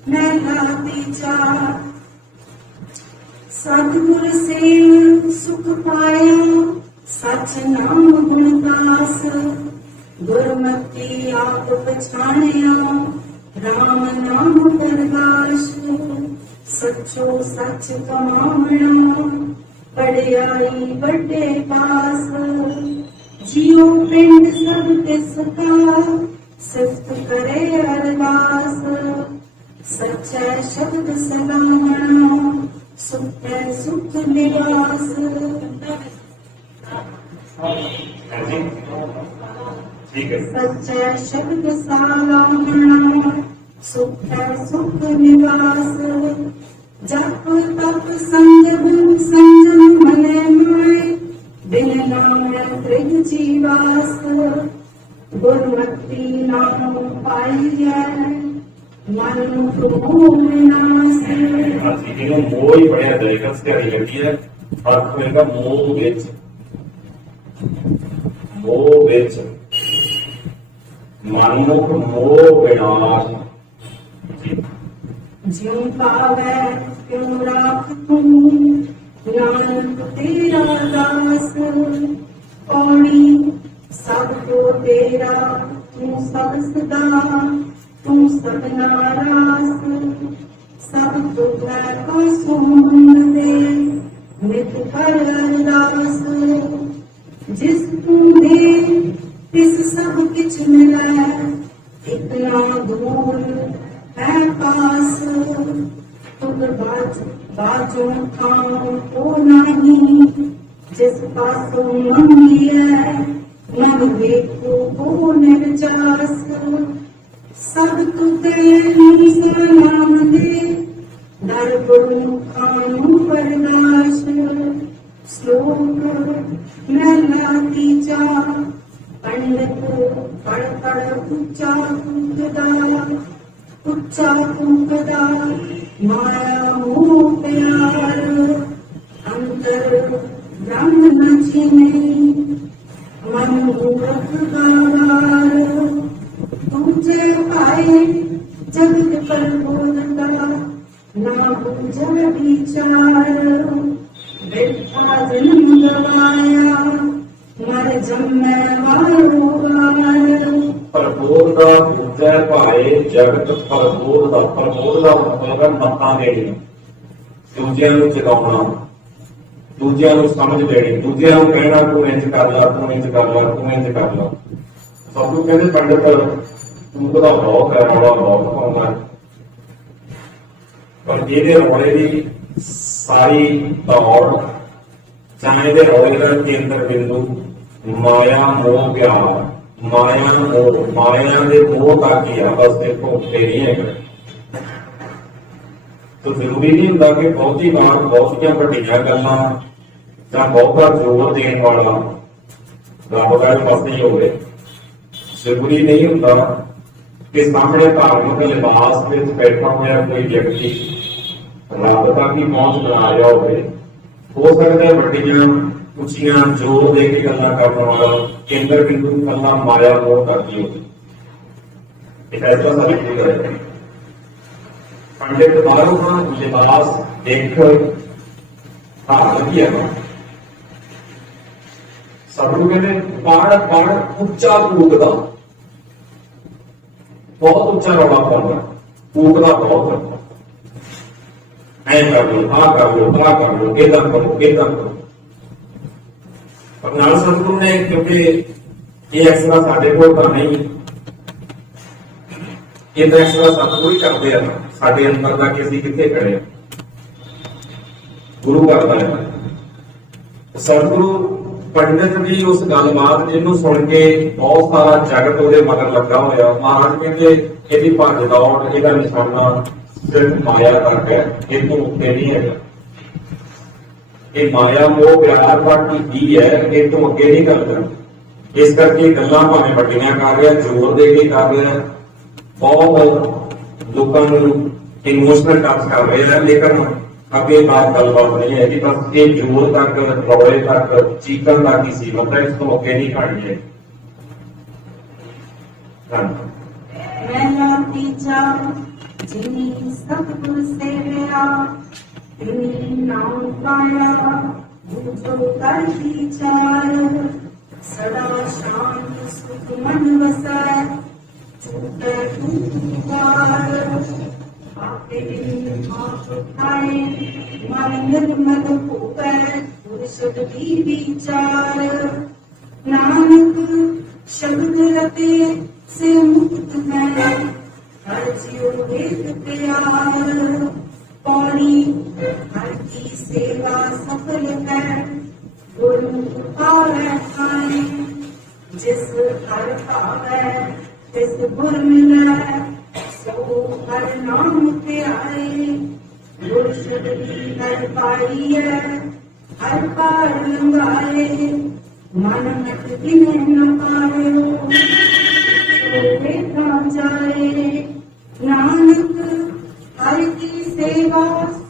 महला तीजा सतगुर से सुख पाया सच नाम गुणदास गुरमति आप पछाणिया राम नाम प्रकाश सचो सच कमावना पढ़ियाई बड़े पास जियो पिंड सब तिसका सिफत करे अरदास सच्चा शब्द सलामना सुख है सुख निवास ठीक है। सच्चा शब्द सालामना सुख है सुख निवास जप तप संजम संजम मने माए बिन नाम त्रिग जीवास गुरमति नाम पाइय मन को विनाश ਇਹਨੂੰ ਮੋਹ ਹੀ ਬੜਿਆ ਜਾਏਗਾ ਸਿਆਰੀ ਲੱਗੀ ਹੈ ਫਰਕ ਹੋਏਗਾ ਮੋਹ ਵਿੱਚ ਮਨਮੁਖ ਮੋਹ ਵਿਨਾਸ਼ ਜਿਉ ਪਾਵੈ ਕਿਉ ਰਾਖ ਤੂੰ ਨਾਨਕ ਤੇਰਾ ਦਾਸ ਪੌੜੀ ਸਭ ਕੋ ਤੇਰਾ ਤੂੰ ਸਭ ਸਦਾ ਤੂੰ ਸਭਨਾ ਰਾਸ ਸਭ ਤੁਝੈ ਕੋ ਸੁਮਨ ਦੇ ਨਿਤ ਕਰ ਅਰਦਾਸ ਜਿਸ ਤੂੰ ਦੇ ਤਿਸ ਸਭ ਕਿਛ ਮਿਲੈ ਇਤਨਾ ਦੂਰ है पास तुम बाजों खाओ तो नहीं जिस पासों मंगिए मन देखो वो निर्जास सब तुते सलाम दे दर गुरु खानु प्रकाश श्लोक महला तीजा पंडित पढ़ पढ़ ऊंचा कूददा उच्चा कुंकदा माया मोह प्यार अंतर ब्रह्म न छीने मन मूर्ख गार तुझे पाए जगत पर बोलता ना बुझ विचार बैठा जन्म गवाया मर जन्मे वारो गार ਭਰਪੂਰ ਦਾ ਦੂਜਾ ਭਾਏ ਜਗਤ ਭਰਪੂਰ ਦਾ ਮਤਲਬ ਮਤਾਂ ਦੇਣੀ ਦੂਜਿਆਂ ਨੂੰ ਜਗਾਉਣਾ ਦੂਜਿਆਂ ਨੂੰ ਸਮਝ ਦੇਣੀ ਦੂਜਿਆਂ ਨੂੰ ਕਹਿਣਾ ਤੂੰ ਇੰਜ ਕਰ ਲੈ ਤੂੰ ਇੰਜ ਕਰ ਲੈ ਤੂੰ ਇੰਜ ਕਰ ਲੈ ਸਭ ਨੂੰ ਕਹਿੰਦੇ ਪੰਡਤ ਤੂੰ ਤਾਂ ਬਹੁਤ ਹੈ ਰੌਲਾ ਬਹੁਤ ਪਾਉਂਦਾ ਪਰ ਜਿਹਦੇ ਰੌਲੇ ਦੀ ਸਾਰੀ ਦੌੜ ਚਾਹੇ ਦੇ ਰੌਲੇ ਦਾ ਕੇਂਦਰ ਬਿੰਦੂ ਮਾਇਆ ਮੋਹ ਪਿਆਰ ਮਾਇਆ ਦੇ ਮੋਹ ਦਾ ਕੀ ਆ ਬਸ ਦੇਖੋ ਤੇਰੀ ਹੈ ਤਾਂ ਜ਼ਰੂਰੀ ਨਹੀਂ ਹੁੰਦਾ ਕਿ ਬਹੁਤੀ ਵਾਰ ਬਹੁਤੀਆਂ ਵੱਡੀਆਂ ਗੱਲਾਂ ਜਾਂ ਬਹੁਤਾ ਜ਼ੋਰ ਦੇਣ ਵਾਲਾ ਰੱਬ ਦਾ ਪਾਸੇ ਹੋਵੇ ਜ਼ਰੂਰੀ ਨਹੀਂ ਹੁੰਦਾ ਕਿ ਸਾਹਮਣੇ ਧਾਰਮਿਕ ਲਿਬਾਸ ਵਿੱਚ ਬੈਠਾ ਹੋਇਆ ਕੋਈ ਵਿਅਕਤੀ ਰੱਬ ਤੱਕ ਹੀ ਪਹੁੰਚ ਬਣਾ ਰਿਹਾ ਹੋਵੇ ਹੋ ਸਕਦਾ ਹੈ ਵੱਡੀਆਂ ਉੱਚੀਆਂ ਜ਼ੋਰ ਦੇ ਕੇ ਗੱਲਾਂ ਕਰਨ ਵਾਲਾ ਕੇਂਦਰ ਬਿੰਦੂ ਕੱਲਾ ਮਾਇਆ ਮੋਹ ਕਰਦੀ ਹੋਵੇ ਇਹ ਐਸਾ ਸਾਡੀ ਕੀ ਹੈ ਪੰਡਿਤ ਬਾਹਰੋਂ ਦਾ ਲਿਬਾਸ ਦੇਖ ਵਧੀਆ ਹੈ ਸਭ ਨੂੰ ਕਹਿੰਦੇ ਪੜ ਉੱਚਾ ਕੂਕਦਾ ਬਹੁਤ ਉੱਚਾ ਰੌਲਾ ਪਾਉਂਦਾ ਕੂਕਦਾ ਬਹੁਤ ਐ ਕਰ ਲੋ ਆ ਕਰ ਲੋ ਆ ਕਰ ਲੋ ਇਹਦਾ ਕਰੋ ਪਰ ਨਾਲ ਸਤਿਗੁਰੂ ਨੇ ਕਿਉਂਕਿ ਇਹ ਐਕਸਟਰਾ ਸਾਡੇ ਕੋਲ ਤਾਂ ਨਹੀਂ ਇਹ ਤਾਂ ਐਕਸਟਰਾ ਸਤਿਗੁਰੂ ਹੀ ਕਰਦੇ ਆ ਸਾਡੇ ਅੰਦਰ ਦਾ ਕਿ ਅਸੀਂ ਕਿੱਥੇ ਖੜੇ ਗੁਰੂ ਕਰਦਾ ਹੈ ਸਤਿਗੁਰੂ ਪੰਡਿਤ ਵੀ ਉਸ ਗੱਲਬਾਤ ਜਿਹਨੂੰ ਸੁਣ ਕੇ ਬਹੁਤ ਸਾਰਾ ਜਗਤ ਉਹਦੇ ਮਗਰ ਲੱਗਾ ਹੋਇਆ ਮਹਾਰਾਜ ਕਹਿੰਦੇ ਇਹਦੀ ਭੱਜ ਦੌੜ ਇਹਦਾ ਨਿਸ਼ਾਨਾ ਸਿਰਫ ਮਾਇਆ ਤੱਕ ਹੈ ਇਹ ਤੋਂ ਉੱਤੇ ਨਹੀਂ ਹੈਗਾ ਇਹ ਮਾਇਆ ਮੋਹ ਪਿਆਰ ਵਾਟੀ ਹੀ ਹੈ ਇਹ ਤੋਂ ਅੱਗੇ ਨਹੀਂ ਕਰਦਾ ਇਸ ਕਰਕੇ ਗੱਲਾਂ ਭਾਵੇਂ ਵੱਡੀਆਂ ਕਰ ਰਿਹਾ ਜ਼ੋਰ ਦੇ ਕੇ ਕਰ ਰਿਹਾ ਬਹੁਤ ਲੋਕਾਂ ਨੂੰ ਇਮੋਸ਼ਨਲ ਟੱਚ ਕਰ ਰਿਹਾ ਲੇਕਿਨ ਅੱਗੇ ਬਾਤ ਗੱਲਬਾਤ ਨਹੀਂ ਹੈ ਕਿ ਬਸ ਇਹ ਜੋਰ ਤੱਕ ਰੌਲੇ ਤੱਕ ਚੀਕਣ ਤੱਕ ਹੀ ਸੀ ਮਤਲਬ ਇਸ ਤੋਂ ਅੱਗੇ ਨਹੀਂ ਘੜਨੀ ਹੈ। ਧੰਨਵਾਦ। मैला तीजा जिनी सतगुर सेवया तिनी नाम पाया बूझो कर विचार सदा शांत सुख मन वसै छूटे तुकार आपे दिन आप उठाए मन निर्मल होवै पुरुष की विचार नानक शब्द रते से मुक्त है हर जीव वेद प्यार पौड़ी हर की सेवा सफल है गुरु पावै खाए जिस हर पावै तिस गुर मिलै सो हर नाम प्यारे मुर्शद की हर पाई है हर पार लंगाए मन मत दिन न पायो देखा जाए नानक हर की सेवा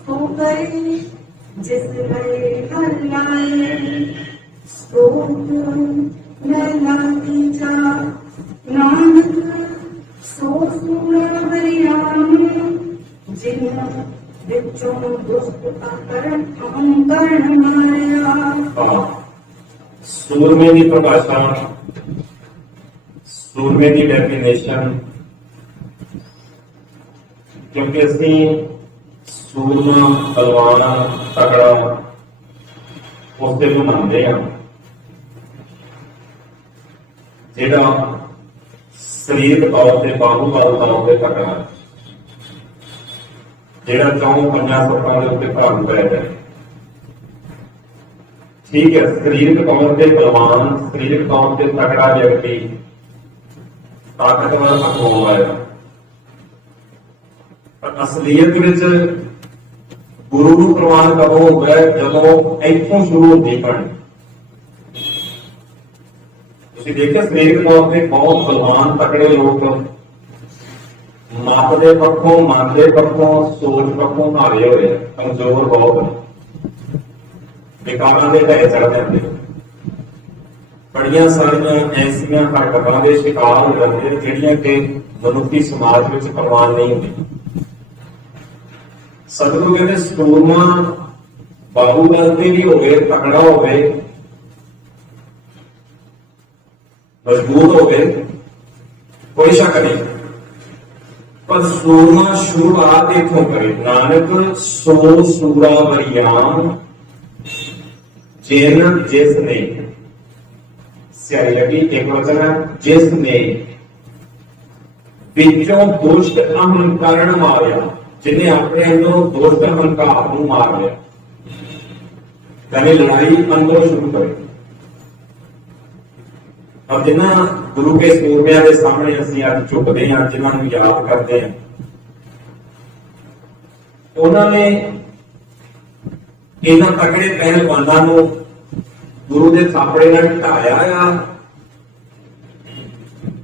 सो गए जिस गए हर लाए सोच मैला तीजा नानक सो सूरा हरियाम जिन विचों दुष्ट करण हम कर्ण माया। सूरमे की परिभाषा सूरमे की डेफिनेशन क्योंकि असी सूरमा बलवान तगड़ा उसके को मानते हैं जेड़ा शरीर तौर से बाहूबल तौर से तगड़ा जेड़ा चौं पंजा सत्तां दे उत्ते भारू पै जाए। ठीक है, शरीरक तौर से बलवान शरीरक तौर से तगड़ा व्यक्ति ताकतवर अखवाउंदा है पर असलीयत विच गुरु नूं प्रमाण कदों होगा जदों इत्थों शुरू होंदी कहानी। तुसीं देखिआ शरीरक तौर से बहुत बलवान तगड़े लोग मत के पक्षों मन के पक्षों सोच पक्षों हारे हुए कमजोर बहुत विकारां दे ढह चढ़ जाते बड़िया सारिया ऐसिया हरकतां के शिकार हो जाते हैं जिहड़ियां कि मनुखी समाज में प्रवान नहीं होंदी। सतगुरु कहते सूरमा बाहूबल ते भी होवे तगड़ा होवे मजबूत होवे कोई शक नहीं पर सूरमा शुरुआत इथों करे। नानक सो सूरा वरियान जिन जिसने स्याही लगी एक वचन है जिसने विचों दुष्ट अहंकार मारिया जिन्हें अपने अंदरों दुष्ट अहंकार को मार लिया यानी लड़ाई अंदरों शुरू करी। अब जिन्होंने गुरु के सूरमिया के सामने असं अज झुकते हैं जिन्होंने याद करते हैं उन्होंने इन्होंने तगड़े पहलवानों गुरु के थापड़े नाल ढाया आ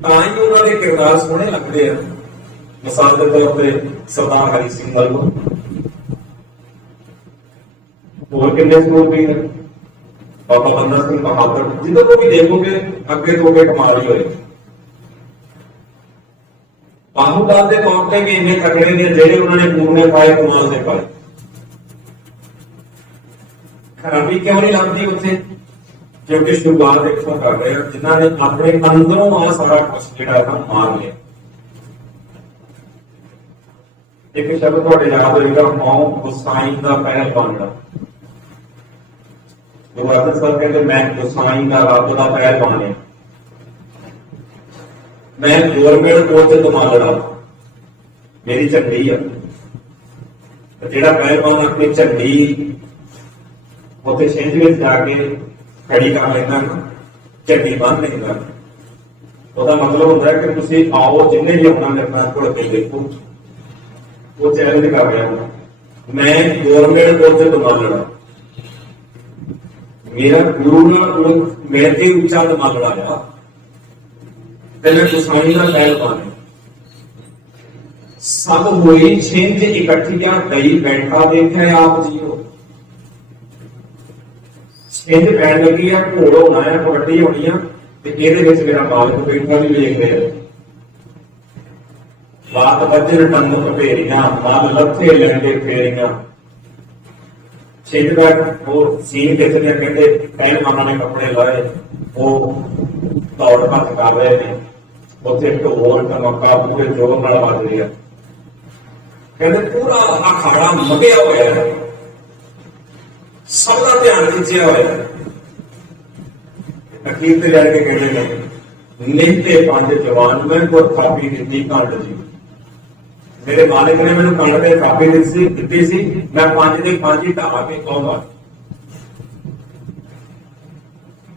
तां ही उन्होंने किरदार सोहने लगते हैं। मिसाल के तौर पर सरदार हरि सिंह वालों होर किन्ने सूरबीर बाबा बंदा सिंह बहादुर जिन्हों को भी देखोगे अगे तो अगे कमाल ही होए। बाहूबल के तौर पर भी इन्ने तगड़े ने जेडे उन्होंने पूर्णे पाए कमाल से पाए। खराबी क्यों नहीं लगती उत्थे क्योंकि शुरुआत इतों कर रहे हैं जिन्होंने अपने अंदरों आ सारा कुछ जिहड़ा ना मार लिया। एक शब्द तुहाडे याद होएगा मौं गुसाई का पहलवान। गुरु अर्जन साहब कहते मैं गुसाई का रब का पहलवान है मैं गवर्नमेंट कोच दमालड़ा मेरी झंडी है जिहड़ा पहलवान अपनी झंडी उत्थे छिंज विच जाके खड़ी कर लेना झंडी बन लेना ਉਹਦਾ मतलब होता है कि तुसी आओ जिन्हें भी अपना करना घुड़ के देखो वो चैलेंज कर रहा हूं मैं गवर्नमेंट कोच दमालड़ा मेरा गुरु ने मेरे से ऊंचा दमालड़ा आया मैं गुसाई का पहलवान है सब हुई छिंज इकट्ठिया गई बैठा देखा आप जीओ। छिंज पैन लगी है, ढोल होना है, कबड्डी होनी है, ते इहदे विच मेरा मालिक बैठा भी वेख रहा है। बात बजर टंग पपेरियां मल लथे लंगे फेरियां। छिंज का वो सीन देखते कहते पहलवानों ने कपड़े लाए, वो दौड़ भज कर रहे हैं, उत्थे ढोल धमाका पूरे जोर नाल वज रही है। कहते पूरा अखाड़ा मगिया होया है, सबका ध्यान खिंचिया होया है। अखीर ते जाके कहते ने निहते पंज जवान मैं को थापी दित्ती कंड जी। मेरे मालिक ने मैंने कंड ते थापी दित्ती सी, मैं पंज दे पंज ही ढा के कहूंगा।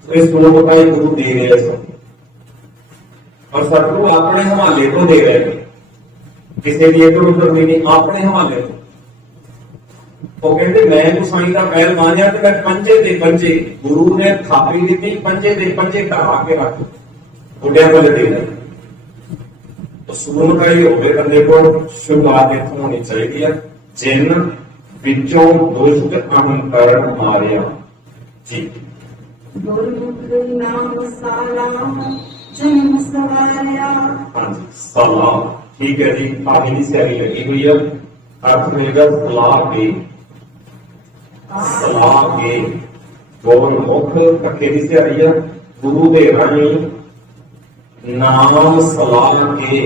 इस लोग का गुरु दे रहे हैं और सतगुरु अपने हवाले तो दे रहे हैं, किसी की इधर उधर नहीं, अपने हवाले तो। वो कहते मैं गुसाई का पैर मानिया तो मैं पंजे दे पंजे, गुरु ने थापी दी पंजे दे पंजे ढा के रख उड्या वाले दे रहे। तो सुन का ही होवे बंदे को शुरुआत इथों होनी चाहिए है। जिन विचों दुष्ट अहंकार मारिया जी। गुरमुख नाम साला जन्म सवारिया। हाँ जी, सलाह ठीक है जी, आगे की सियारी लगी हुई है। अर्थ मिलेगा सलाह के, सलाह के गोल मुख पक्के की सियारी है। गुरु दे राही नाम सलाह के,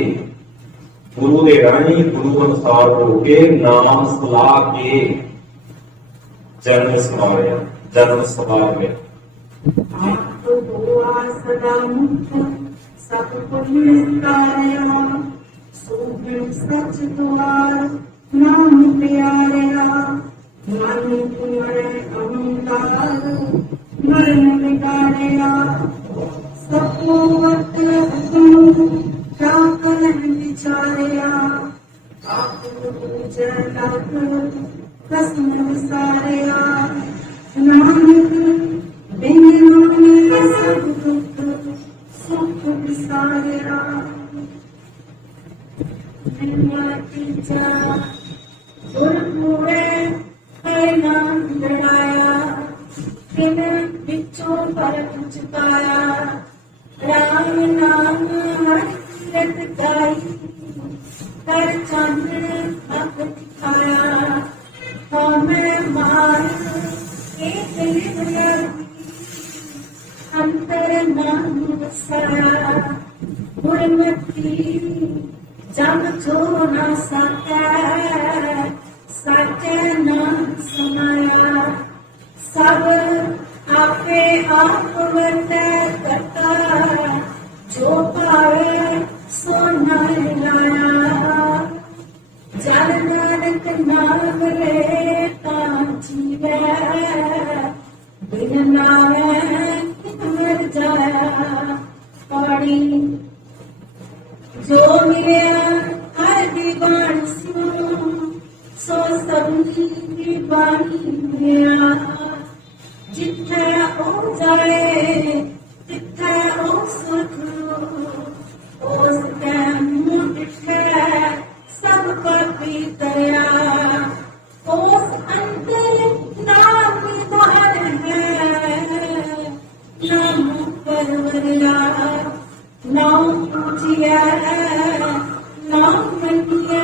गुरु दे राही गुरु अनुसार हो के नाम सलाह के जन्म सवारिया, जन्म सवारिया। आप हुआ सदा मुक्त सब पुण्यकार्या, सुगम सच द्वार नाम प्यारा। मन तुम्हारे अहंकार मरण बिगाड़ेगा, सबको वक्त क्या करें बिचारेगा। आप जला कसम विसारेगा, नानक बिन माने सब दुख सुख विसारेगा। गुरपुरे है नाम लड़ाया, फिर बिच्छों पर चुकाया। राम नाम हर कीरत गाई, कर चंद हक दिखाया। हमें मार एक अंतर नाम वसाया। गुरमती जब जो न सके, सके नाम समाया। सब आपे आप वर्ते करता, जो पावे सो नाय लाया। जल नानक नाम लेता जीवे, बिन नावे कित मर जाया। पौड़ी जो मिलिया हर दीवान सुनो, सो सबनी दीवानी मिलिया। जिथे ओ जाए तिथे ओ सुख, उस मुँह दिखे सब पापी दया। उस अंतर नाम द्वार है, नाम परवरिया। नाम पूजिया नाम मनिया,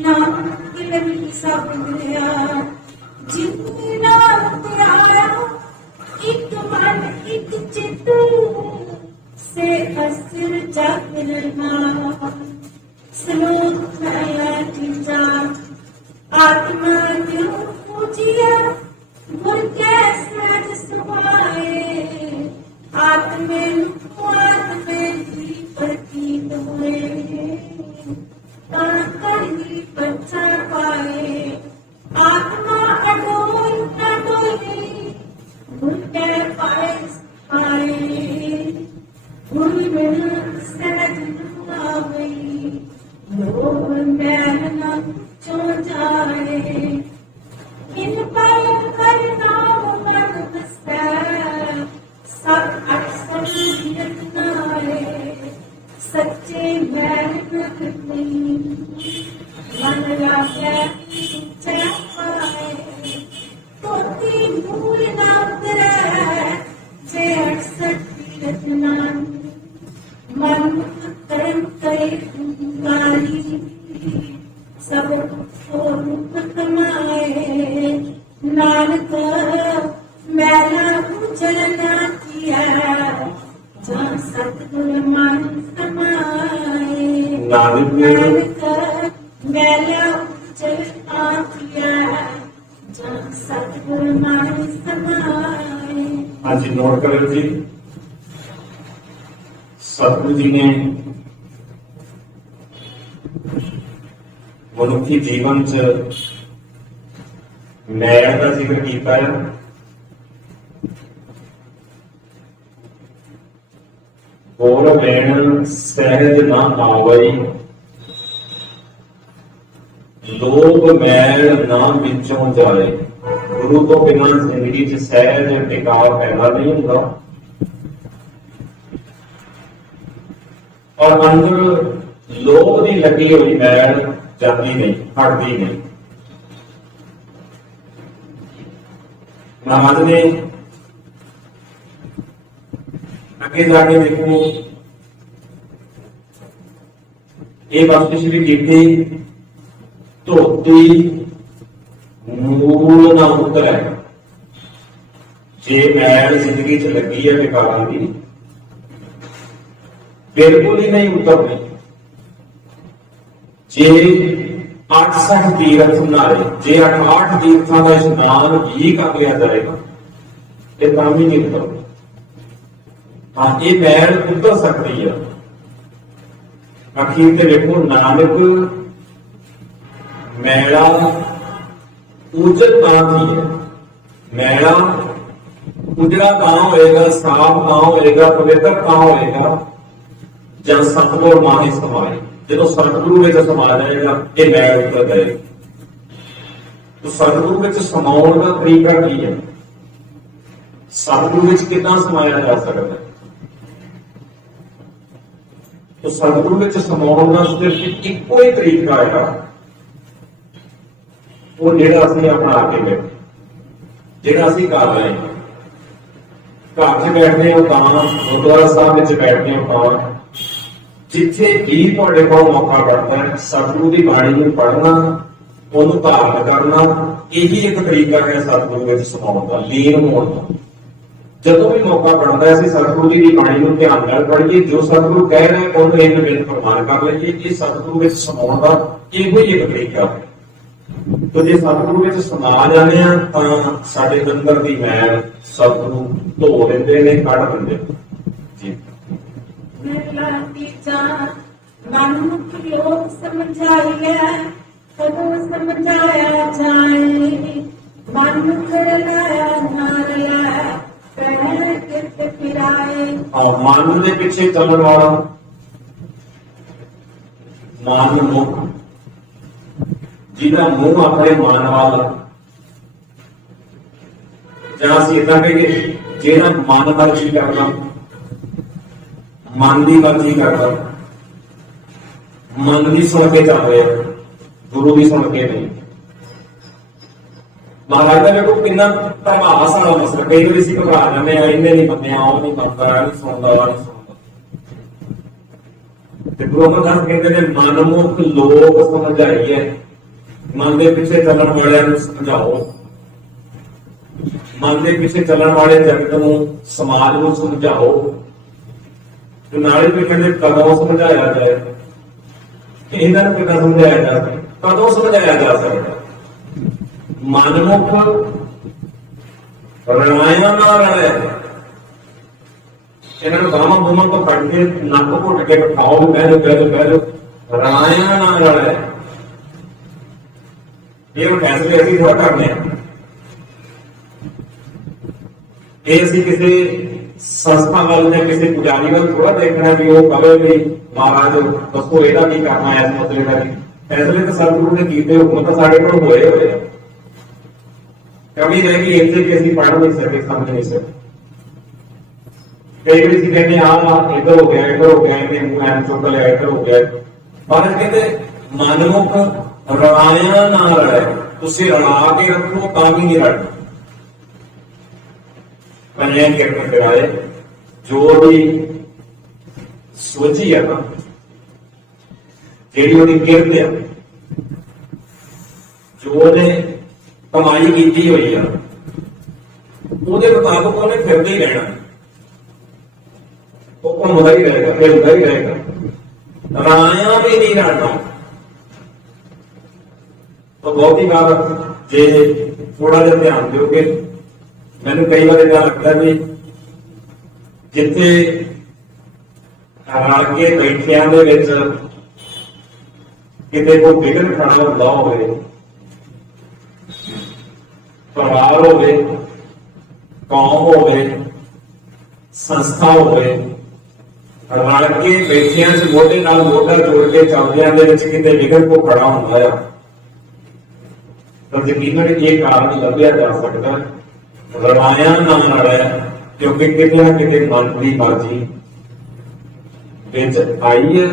नाम तिलक सब मिलिया। जितनी नाम प्यारा एक मन एक चित, से असर जागरणा। श्लोक पहला तीजा, आत्मा क्यों पूजिया गुर के सहज समाए। आत्मे आत्मे ही प्रतीत हुए, ताकर ही बच्चा पाए। आत्मा अडोल न डोली, गुर के पाए पाए। गुर बिन सहज न आवे, लोभ मैल न चो जाए। इन पल कर नाम मन बसै, सब अक्सर नाए। सच्चे मैल न नहीं मन लागे ऊंचा पाए तोती मूल ना उतरे जे 68 तीरथ नाम मन कर्म करे कुंगारी सब स्वरूप कमाए नानक मैला उजलना किया जहाँ सतगुर मन समाए नानक मैला उजलना किया जहाँ सतगुर मन समाए। हाँ जी, नोट करो जी। सतगुरु जी ने मनुखी जीवन च मैल का जिक्र किया है। बोल मैन सहज ना आवई लोभ मैल ना विचों जाए। गुरु तो बिना जिंदगी च सहज टिकाव पैदा नहीं होता और अंदर लोभ की लगी हुई मैल जाती नहीं, हटती नहीं। महाराज ने आगे जाके देखो ये बख्शिश भी की थी धोती मूल ना उतरे जे मैल जिंदगी च लगी है विकारां की बिल्कुल ही नहीं उतरनी। जे 68 तीर्थ नारे जे 68 तीर्थों का स्नान भी कर लिया जाएगा ये काम ही नहीं उतरना। हाँ, ये मैल उतर सकती है। अखीर ते देखो नानक मैला उजल कहां थी है। मैला उजला कहां होएगा, साफ कहां होएगा, पवित्र कहां होएगा जब सतगुर माने समाए। जो सतगुरु में समा जाएगा ये मैल उतर जाएगी। तो सतगुरु में समाउण का तरीका की है, सतगुरु में कितना समाया जा सकता है। तो सतगुरु में समाउण का सिर्फ इको ही तरीका है वो जेड़ा असं अपना के बैठे जेड़ा असं कर रहे हैं। घर च बैठने हो गुरुद्वारा साहब में बैठने हो जिथे भी तुहाडे कोल मौका बनता है सतगुरु की बाणी में पढ़ना उन्होंने धारण करना यही एक तरीका है सतगुरु में समाउण का, लीन होने का। जो भी मौका बनता है सतगुरु जी की बाणी में ध्यान नाल पढ़िए, जो सतगुरु कह रहे हैं उन्होंने इन बिन प्रमाण कर लीजिए। ये सतगुरु में समाउण का यही एक तरीका है। तो जे सतगुरु में समा जाने तो साडे अंदर की मैल सतगुरु धो देंदे ने, कढ देंदे जी। मैला तीजा मनमुख लोग समझाइया कदों समझाया जाए मनमुख लाया नारिया कहर कित फिराए। और मन के पीछे चलने वाला मनमुख जिहदा मुंह अपने मन वाल जां असीं इदां कहिए जिहदा मन मर्जी करदा मन की मर्जी करता मन की सुन के चल रहे गुरु की सुन के नहीं। महाराज का देखो कितना प्रभाव सारा मसला कई बार असीं घबरा जाते हैं इन्हें नहीं मन्निया वो नहीं मनता नहीं सुनता नहीं सुनता। गुरु अमरदास कहते हैं मनमुख लोग समझाइए मन के पीछे चलन वाले समझाओ, मन के पीछे चलन वाले जगत को समाज को समझाओ। तो नाले पे कहते कदों समझाया जाए, इन्होंने कितना समझाया जा सकता, कदों समझाया जा सकता। मनमुख रणाया ना रणे इन्होंने बामा बुमा को फट के नक घुट के खाओ कह दो रणाया ना रणे ये फैसले अभी थोड़ा करने ये असी किसी संस्था वाल ने किसी पुजारी वाल थोड़ा देखना है कि वो कहे भी महाराज दसो एदा की करना है इस मसले का। फैसले तो सतगुरु ने किए हुकम तो साढ़े को होए हुए कमी रहेगी इतने कि असी पढ़ नहीं सके समझ नहीं सके। कई बार कहते हाँ इधर हो गया इधर हो गया इन्हें मुंह ऐन चुक लिया इधर हो गया ਪਰ ਕਹਿੰਦੇ ਮਨਮੁਖ ਰਲਾਇਆ ਨਾ ਰਲੇ, ਤੁਸੀਂ ਰਲਾ ਕੇ ਰੱਖੋ ਤਾਂ ਵੀ ਨਹੀਂ ਰਲਣਾ। ਪੰਜੇ ਕਿਰਤ ਕਰਾਏ ਜੋ ਵੀ ਸੋਚੀ ਹੈ ਨਾ, ਜਿਹੜੀ ਉਹਦੀ ਕਿਰਤ ਆ, ਜੋ ਉਹਨੇ ਕਮਾਈ ਕੀਤੀ ਹੋਈ ਆ, ਉਹਦੇ ਮੁਤਾਬਕ ਉਹਨੇ ਫਿਰਦੇ ਹੀ ਰਹਿਣਾ। ਉਹ ਘੁੰਮਦਾ ਹੀ ਰਹੇਗਾ, ਫਿਰਦਾ ਹੀ ਰਹੇਗਾ, ਰਾਇਆ ਵੀ ਨਹੀਂ ਰਲਣਾ। ਤਾਂ ਬਹੁਤੀ ਵਾਰ ਜੇ ਥੋੜਾ ਜਿਹਾ ਧਿਆਨ ਦਿਓਗੇ, ਮੈਨੂੰ ਕਈ ਵਾਰ ਇਹ ਲੱਗਦਾ ਵੀ ਜਿੱਥੇ ਰਲ ਕੇ ਬੈਠਿਆਂ ਦੇ ਵਿੱਚ ਕਿਤੇ ਕੋਈ ਵਿਗੜ ਖੜਾ ਹੁੰਦਾ ਹੋਵੇ, ਪਰਿਵਾਰ ਹੋਵੇ, ਕੌਮ ਹੋਵੇ, ਸੰਸਥਾ ਹੋਵੇ, ਰਲ ਕੇ ਬੈਠਿਆਂ 'ਚ ਮੋਢੇ ਨਾਲ ਮੋਢਾ ਜੋੜ ਕੇ ਚੱਲਦਿਆਂ ਦੇ ਵਿੱਚ ਕਿਤੇ ਵਿਗੜ ਕੋ ਖੜਾ ਹੁੰਦਾ ਆ, ਤਾਂ ਯਕੀਨਨ ਇਹ ਕਾਰਨ ਲੱਭਿਆ ਜਾ ਸਕਦਾ ਰਵਾਇਆ ਨਾ ਰਲਿਆ, ਕਿਉਂਕਿ ਕਿਤੇ ਨਾ ਕਿਤੇ ਮਨ ਦੀ ਮਰਜ਼ੀ ਵਿੱਚ ਆਈ ਹੈ।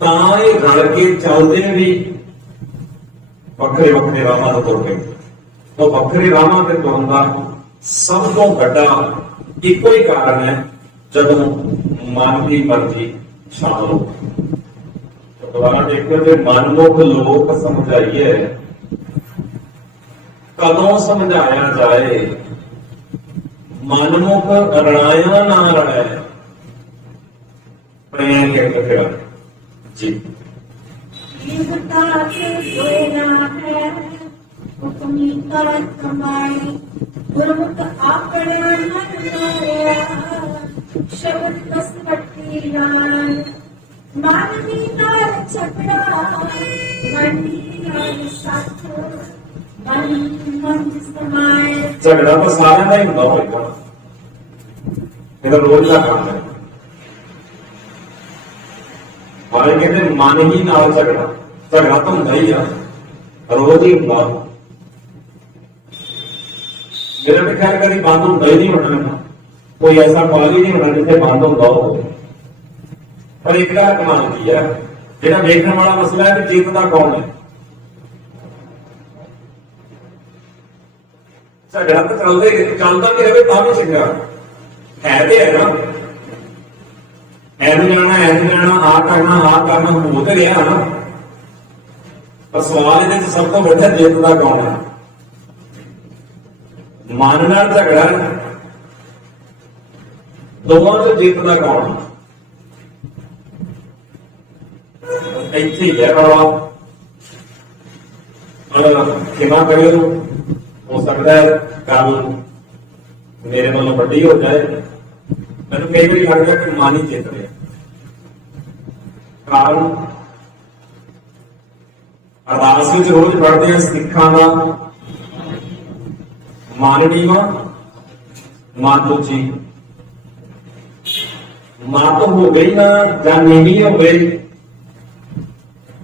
ਤਾਂ ਇਹ ਰਲ ਕੇ ਚੱਲਦੇ ਵੀ ਵੱਖਰੇ ਵੱਖਰੇ ਰਾਹਾਂ ਤੋਂ ਤੁਰ ਪਏ। ਉਹ ਵੱਖਰੇ ਰਾਹਾਂ ਤੇ ਤੁਰਨ ਦਾ ਸਭ ਤੋਂ ਵੱਡਾ ਇੱਕੋ ਹੀ ਕਾਰਨ ਹੈ, ਜਦੋਂ ਮਨ ਦੀ ਮਰਜ਼ੀ ਸ਼ਾਮਲ ਹੋ। ਦੁਬਾਰਾ ਦੇਖੋ ਤੇ ਮਨਮੁਖ ਲੋਕ ਸਮਝਾਈਏ, ਕਦੋਂ ਸਮਝਾਇਆ ਜਾਏ, ਮਨਮੁਖ ਰਲਾਇਆ ਨਾ ਰਲੇ, ਪ੍ਰੇਮ ਕਿਰਤ ਜੀ। जीवता के जोना है हुक्मी का कमाई, गुरमुख आपने मन माया, शब्द कसवटी लाल, मानवी नार चपड़ा, मनी नार साथ, मन मन समाए। ਝਗੜਾ ਤਾਂ ਸਾਰਿਆਂ ਦਾ ਹੀ ਹੁੰਦਾ ਹੋਏਗਾ, ਇਹਦਾ ਰੋਜ਼ ਦਾ ਕੰਮ ਹੈ। ਬਾਰੇ ਕਹਿੰਦੇ ਮਨ ਹੀ ਨਾਲ ਝਗੜਾ ਤਾਂ ਹੁੰਦਾ ਹੀ ਆ, ਰੋਜ਼ ਹੀ ਹੁੰਦਾ। ਮੇਰਾ ਵੀ ਖਿਆਲ ਕਦੀ ਬੰਦ ਹੁੰਦਾ ਹੀ ਨਹੀਂ ਹੋਣਾ, ਕੋਈ ਐਸਾ ਕਾਲ ਹੀ ਨਹੀਂ ਹੋਣਾ ਜਿੱਥੇ ਬੰਦ ਹੁੰਦਾ ਹੋਵੇ। ਪਰ ਇੱਕ ਗੱਲ ਕਮਾਲ ਦੀ ਹੈ, ਜਿਹੜਾ ਵੇਖਣ ਵਾਲਾ ਮਸਲਾ ਹੈ ਕਿ ਜਿੱਤਦਾ ਕੌਣ ਹੈ। ਝਗੜਾ ਤਾਂ ਚੱਲਦਾ ਨਹੀਂ ਰਹੇ ਤਾਂ ਵੀ ਚੰਗਾ ਹੈ, ਤੇ ਹੈ ਨਾ, ਐਨੂੰ ਜਾਣਾ ਆ ਕਰਨਾ ਹੋ ਤੇ ਰਿਹਾ ਨਾ। ਪਰ ਸਵਾਲ ਇਹਦੇ ਚ ਸਭ ਤੋਂ ਵੱਡਾ ਜਿੱਤਦਾ ਕੌਣ ਹੈ। ਮਨ ਨਾਲ ਝਗੜਾ ਦੋਵਾਂ ਤੋਂ ਜਿੱਤਦਾ ਕੌਣ ਹੈ, ਇੱਥੇ ਹੀ ਹੈ ਰੌਲਾ। ਖਿਮਾ ਕਰਿਓ, ਹੋ ਸਕਦਾ ਹੈ ਗੱਲ ਮੇਰੇ ਵੱਲੋਂ ਵੱਡੀ ਹੋ ਜਾਏ। ਮੈਨੂੰ ਕਈ ਵਾਰੀ ਲੱਗਦਾ ਕਿ ਮਨ ਹੀ ਜਿੱਤ ਰਿਹਾ। ਕਾਰਨ ਅਰਦਾਸ ਵਿੱਚ ਰੋਜ਼ ਪੜ੍ਹਦੇ ਹਾਂ ਸਿੱਖਾਂ ਦਾ ਮਨ ਨੀਵਾਂ ਮਨ ਉੱਚੀ। ਮਤ ਹੋ ਗਈ ਨਾ ਜਾਂ ਨੀਵੀਂ ਹੋ ਗਈ,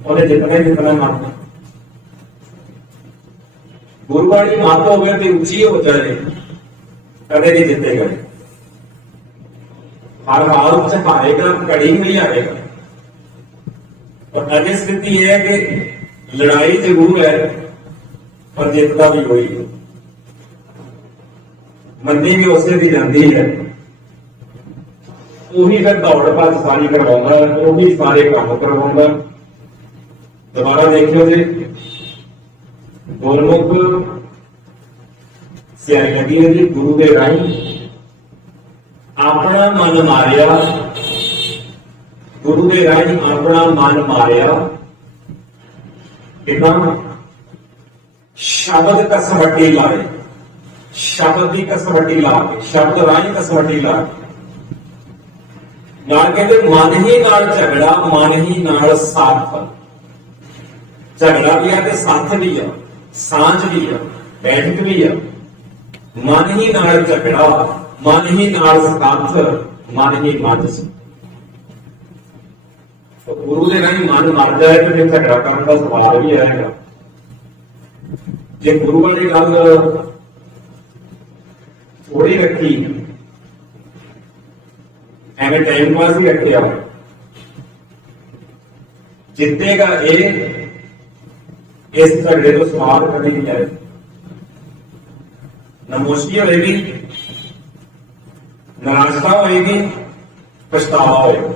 ਉਹਨੇ ਜਿੱਤਣਾ ਮਨ। ਗੁਰਬਾਣੀ ਮਤ ਹੋਵੇ ਤੇ ਉੱਚੀ ਹੋ ਜਾਏ, ਕਦੇ ਨਹੀਂ ਜਿੱਤੇਗਾ। ਹਰ ਹਾਲਤ ਚ ਹਾਰੇਗਾ, ਘੜੀ ਨਹੀਂ ਹਾਰੇਗਾ। और अभी स्थिति यह है कि लड़ाई जरूर है पर जितता भी वही है, मंदी भी उसे भी जाती है। ਉਹੀ ਫਿਰ ਦੌੜ ਭੱਜ ਸਾਰੀ ਕਰਵਾਉਂਦਾ, ਉਹੀ ਸਾਰੇ ਕੰਮ ਕਰਵਾਉਂਦਾ। ਦੁਬਾਰਾ ਦੇਖਿਓ ਜੀ, ਗੁਰਮੁਖ ਸਿਆਰੀ ਲੱਗੀ ਹੈ ਜੀ, ਗੁਰੂ ਦੇ ਰਾਹੀਂ ਆਪਣਾ ਮਨ ਮਾਰਿਆ, ਗੁਰੂ ਦੇ ਰਾਹੀਂ ਆਪਣਾ ਮਨ ਮਾਰਿਆ। ਕਿਦਾਂ? ਸ਼ਬਦ ਕਸਵੱਟੀ ਲਾਏ, ਸ਼ਬਦ ਦੀ ਕਸਵੱਟੀ ਲਾ ਕੇ, ਸ਼ਬਦ ਰਾਹੀਂ ਕਸਵੱਟੀ ਲਾ ਕੇ। ਨਾਲ ਕਹਿੰਦੇ ਮਨ ਹੀ ਨਾਲ ਝਗੜਾ, ਮਨ ਹੀ ਨਾਲ ਸਾਥ। ਝਗੜਾ ਵੀ ਆ ਤੇ ਸਾਥ ਵੀ ਆ, ਸਾਂਝ ਵੀ ਆ, ਬੈਠਕ ਵੀ ਆ। ਮਨ ਹੀ ਨਾਲ ਝਗੜਾ, ਮਨ ਹੀ ਨਾਲ ਸਾਥ, ਮਨ ਹੀ ਮੱਝ। ਗੁਰੂ ਦੇ ਰਾਹੀਂ ਮਨ ਮਰ ਜਾਏ ਤੇ ਫਿਰ ਝਗੜਾ ਕਰਨ ਦਾ ਸਵਾਲ ਵੀ ਆਏਗਾ। ਜੇ ਗੁਰੂ ਵਾਲੀ ਗੱਲ ਥੋੜੀ ਰੱਖੀ, ਐਵੇਂ ਟਾਈਮ ਪਾਸ ਹੀ ਰੱਖਿਆ, ਜਿੱਤੇਗਾ ਇਹ, ਇਸ ਝਗੜੇ ਤੋਂ ਸਵਾਲ ਕਦੀ ਨਹੀਂ ਆਏ। ਨਮੋਸ਼ੀ ਹੋਏਗੀ, ਨਿਰਾਸ਼ਾ ਹੋਏਗੀ, ਪਛਤਾਵਾ ਹੋਏਗਾ।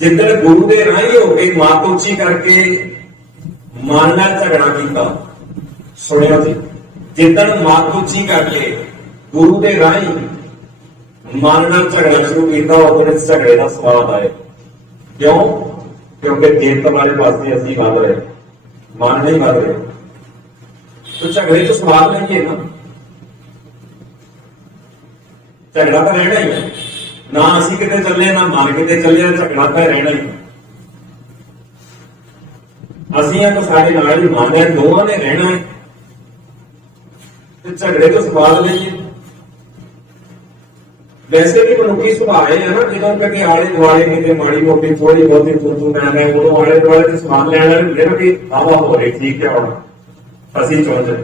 ਜਿੱਦਣ ਗੁਰੂ ਦੇ ਰਾਹੀਂ ਹੋ ਕੇ ਮਾਤ ਉੱਚੀ ਕਰਕੇ ਮਨ ਨਾਲ ਝਗੜਾ ਕੀਤਾ, ਸੁਣਿਆ ਜੀ, ਜਿੱਦਣ ਮਾਤ ਉੱਚੀ ਕਰਕੇ ਗੁਰੂ ਦੇ ਰਾਹੀਂ ਮਨ ਨਾਲ ਝਗੜਾ ਸ਼ੁਰੂ ਕੀਤਾ, ਉਹ ਦਿਨ ਝਗੜੇ ਦਾ ਸਵਾਦ ਆਏ। ਕਿਉਂ? ਕਿਉਂਕਿ ਜਿੱਤ ਵਾਲੇ ਪਾਸੇ ਅਸੀਂ ਵੱਧ ਰਹੇ, ਮਨ ਨਹੀਂ ਵੱਧ ਰਹੇ। तो झगड़े तो सवाल नहीं है ना, झगड़ा तो रहना ही है ना। असी किते चले ना मन किते चले, झगड़ा तो रहना ही। असी तो सारे नाल ही मन है, दोवां ने रहना है, तो झगड़े तो सवाल नहीं है। वैसे भी मनुखी सुभाव है ना, जो कभी आले दुआले किते माड़ी मोटी थोड़ी बहुती तू मैं वो आले दुआले तो सवाल लैन वाले हुंदे ना कि आवा हो रही ठीक है और ਅਸੀਂ ਚਾਹੁੰਦੇ।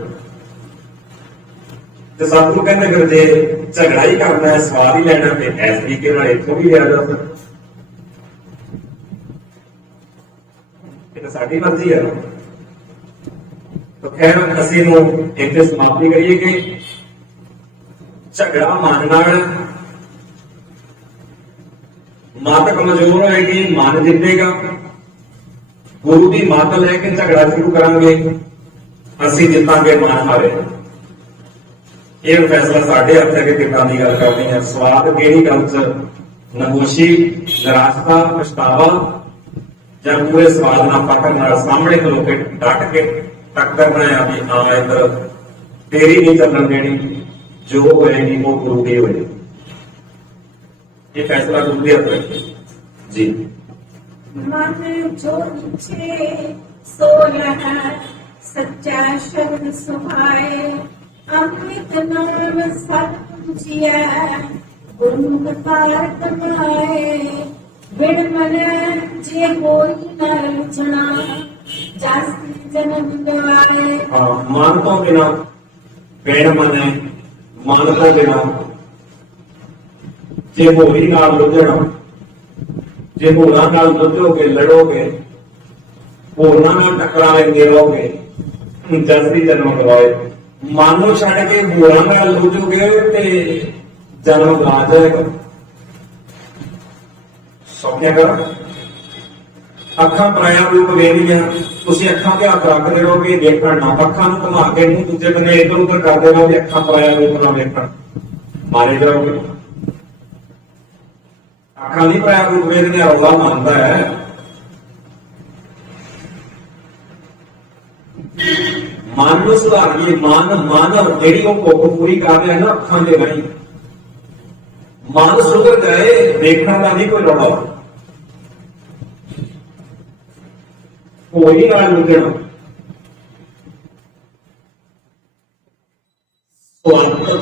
ਤੇ ਸਤਿਗੁਰੂ ਕਹਿੰਦੇ ਫਿਰ ਜੇ ਝਗੜਾ ਹੀ ਕਰਨਾ ਹੈ, ਸਵਾਦ ਹੀ ਲੈਣਾ, ਤੇ ਇਸ ਤਰੀਕੇ ਨਾਲ ਇੱਥੋਂ ਵੀ ਲਿਆ ਜਾ ਸਕਦਾ। ਇਹ ਤਾਂ ਸਾਡੀ ਮਰਜ਼ੀ ਹੈ ਨਾ। ਤਾਂ ਖੈਰ ਅਸੀਂ ਨੂੰ ਇੱਥੇ ਸਮਾਪਤੀ ਕਰੀਏ ਕਿ ਝਗੜਾ ਮਨ ਨਾਲ, ਮਤ ਕਮਜ਼ੋਰ ਹੋਏਗੀ, ਮਨ ਜਿੱਤੇਗਾ। ਗੁਰੂ ਦੀ ਮੱਤ ਲੈ ਕੇ ਝਗੜਾ ਸ਼ੁਰੂ ਕਰਾਂਗੇ, ਅਸੀਂ ਜਿੱਤਾਂਗੇ, ਮਨ ਹਾਰੇ। ਇਹ ਫੈਸਲਾ ਸਾਡੇ ਹੱਥ ਹੈ ਕਿ ਕਿੱਦਾਂ ਦੀ ਗੱਲ ਕਰਨੀ ਹੈ। ਸਵਾਦ ਕਿਹੜੀ ਗੱਲ ਚ, ਨਮੋਸ਼ੀ, ਨਿਰਾਸ਼ਤਾ, ਪਛਤਾਵਾ, ਜਾਂ ਪੂਰੇ ਸਵਾਦ ਨਾਲ ਪਕੜ ਨਾਲ ਸਾਹਮਣੇ ਖਲੋ ਕੇ ਡਟ ਕੇ ਟੱਕਰ ਬਣਾਇਆ ਵੀ ਹਾਂ ਇੱਧਰ ਤੇਰੀ ਨਹੀਂ ਚੱਲਣ ਦੇਣੀ, ਜੋ ਹੋਏਗੀ ਉਹ ਗੁਰੂ ਦੀ ਹੋਏਗੀ। ਇਹ ਫੈਸਲਾ ਗੁਰੂ ਦੇ ਹੱਥ ਰੱਖੇ ਜੀ। मन जो इच्छे सो रहा, सच्चा शब्द सुहाए, अमृत नाम सत जिया, गुरुमुख पार कमाए। बिन मन जे कोई न रुचना, जासी जन्म गवाए। मन तो बिना, बिन मन है, मन तो बिना जे होरी नाल लुझना, जे होरां नाल लुझोगे, लड़ोगे, होरां नाल टकरा लेंदे रहोगे, जासी जन्म गवाए। मन नूं छड्ड के होरां नाल लुझोगे ते जन्म गवा जाएगा। सौख्या कर ਅੱਖਾਂ ਪਰਾਇਆ ਰੂਪ ਵੇਖਦੀਆਂ, ਤੁਸੀਂ ਅੱਖਾਂ ਤੇ ਹੱਥ ਰੱਖਦੇ ਰਹੋਗੇ, ਦੇਖਣ ਨਾ, ਅੱਖਾਂ ਨੂੰ ਘੁਮਾ ਕੇ ਮੂੰਹ ਦੂਜੇ ਬੰਨੇ ਇੱਧਰ ਉੱਧਰ ਕਰਦੇ ਰਹੋਗੇ, ਅੱਖਾਂ ਪਰਾਇਆ ਰੂਪ ਨਾ ਵੇਖਣ, ਮਾਰੇ ਜਾਓਗੇ। ਅੱਖਾਂ ਨਹੀਂ ਪਰਾਇਆ ਰੂਪ ਵੇਖਦੀਆਂ, ਰੌਲਾ ਮੰਨਦਾ ਹੈ। ਮਨ ਨੂੰ ਸੁਧਾਰੀਏ, ਮਨ ਜਿਹੜੀ ਉਹ ਭੁੱਖ ਪੂਰੀ ਕਰ ਰਿਹਾ ਨਾ ਅੱਖਾਂ ਦੇ ਰਾਹੀਂ, ਮਨ ਸੁਧਰ ਜਾਏ, ਦੇਖਣ ਦਾ ਨਹੀਂ ਕੋਈ ਰੌਲਾ। ਹੋਰੀ ਨਾਲ ਲੁੱਟਣਾ,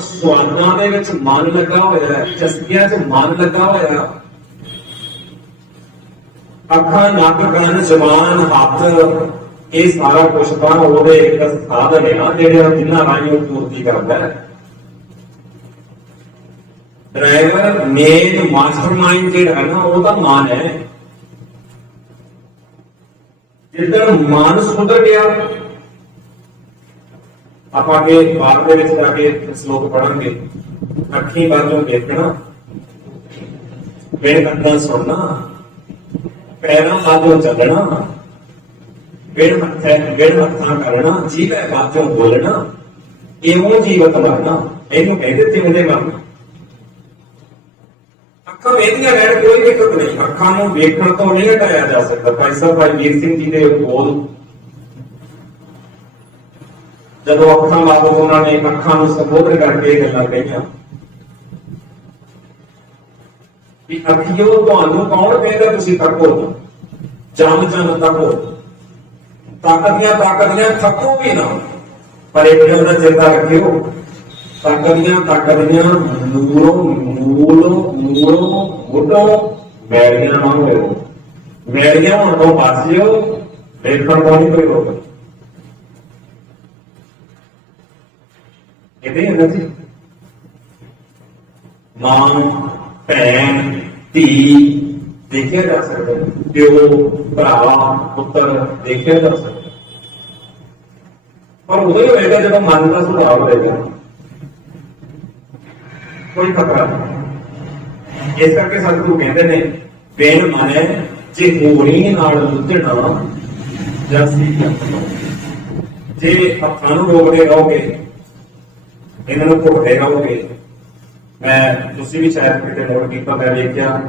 ਸਵਾਦਾਂ ਦੇ ਵਿੱਚ ਮਨ ਲੱਗਾ ਹੋਇਆ ਹੈ, ਚਸਕਿਆਂ 'ਚ ਮਨ ਲੱਗਾ ਹੋਇਆ। ਅੱਖਾਂ, ਨੱਕ, ਕੰਨ, ਜ਼ੁਬਾਨ, ਹੱਥ, ਇਹ ਸਾਰਾ ਕੁਝ ਤਾਂ ਉਹਦੇ ਇੱਕ ਸਾਧਨ ਹੈ ਨਾ ਜਿਹੜੇ ਜਿੰਨਾਂ ਰਾਹੀਂ ਉਹ ਪੂਰਤੀ ਕਰਦਾ ਹੈ। ਡਰਾਈਵਰ, ਮੇਨ ਮਾਸਟਰਮਾਈਂਡ ਜਿਹੜਾ ਹੈ ਨਾ ਉਹਦਾ ਮਨ ਹੈ। ਜਿੱਦਣ ਮਨ ਸੁਧਰ ਗਿਆ, ਆਪਾਂ ਕੇ ਬਾਅਦ ਦੇ ਵਿੱਚ ਜਾ ਕੇ ਸ਼ਲੋਕ ਪੜਾਂਗੇ। ਅੱਖੀਂ ਬਾਝੋਂ ਦੇਖਣਾ, ਬਿਨ ਕੰਨਾਂ ਸੁਣਨਾ, ਪੈਰਾਂ ਬਾਝੋਂ ਚੱਲਣਾ, ਬਿਨ ਹੱਥਾਂ ਕਰਨਾ, ਜੀਭੇ ਬਾਝੋਂ ਬੋਲਣਾ, ਇਉਂ ਜੀਵਤ ਮਰਨਾ, ਇਹਨੂੰ ਕਹਿੰਦੇ ਜਿਉਂਦੇ ਮਰਨਾ। ਅੱਖਾਂ ਵੇਖਦੀਆਂ ਰਹਿਣ, ਕੋਈ ਦਿੱਕਤ ਨਹੀਂ। ਅੱਖਾਂ ਨੂੰ ਵੇਖਣ ਤੋਂ ਨਹੀਂ ਹਟਾਇਆ ਜਾ ਸਕਦਾ। ਭਾਈ ਸਾਹਿਬ ਭਾਈ ਵੀਰ ਸਿੰਘ ਜੀ ਦੇ ਬੋਲ, ਜਦੋਂ ਅੱਖਾਂ ਲਾਗੂ ਉਹਨਾਂ ਨੇ ਅੱਖਾਂ ਨੂੰ ਸੰਬੋਧਨ ਕਰਕੇ ਇਹ ਗੱਲਾਂ ਕਹੀਆਂ ਵੀ ਅੱਖੀਓ ਤੁਹਾਨੂੰ ਕੌਣ ਕਹਿੰਦਾ ਤੁਸੀਂ ਤੱਕੋ, ਜਮ ਤੱਕੋ, ਤਾਕਤੀਆਂ ਥੱਕੋ ਵੀ ਨਾ। ਪਰ ਇੱਕ ਗੱਲ ਦਾ ਚੇਤਾ ਰੱਖਿਓ, ਤਾਕਤੀਆਂ ਮੂਲੋਂ ਮੈਲੀਆਂ ਨਾ ਹੋਇਓ। ਮੈਲੀਆਂ ਹੋਣ ਤੋਂ ਬਚ ਜਿਓ, ਵੇਖਣ ਤੋਂ ਨਹੀਂ ਕੋਈ ਰੋਕ। ਇਹਦੇ ਹੈ ਨਾ ਜੀ, ਮਾਂ, ਭੈਣ, ਧੀ, ਦੇਖਿਆ ਜਾ ਸਕਦਾ ਹੈ, ਪਿਓ ਭਰਾ ਪੁੱਤਰ ਦੇਖਿਆ ਜਾ ਸਕਦਾ ਹੈ। ਪਰ ਉਦੋਂ ਹੀ ਹੋਏਗਾ ਜਦੋਂ ਮਨ ਦਾ ਸੁਭਾਅ ਹੋਏਗਾ, ਕੋਈ ਖਤਰਾ ਨਹੀਂ। ਇਸ ਕਰਕੇ ਸਤਿਗੁਰੂ ਕਹਿੰਦੇ ਨੇ ਬਿਨ ਮਨੈ ਜੇ ਹੋਰੀ ਨਾਲ ਲੁੱਟਣਾ ਜਸੀ ਕਰਨਾ। ਜੇ ਹੱਥਾਂ ਨੂੰ ਰੋਕਦੇ ਰਹੋਗੇ, ਇਹਨਾਂ ਨੂੰ ਘੁੱਟਦੇ ਰਹੋਗੇ, ਮੈਂ ਤੁਸੀਂ ਵੀ ਸ਼ਾਇਦ ਕਿਤੇ ਨੋਟ ਕੀਤਾ, ਮੈਂ ਦੇਖਿਆ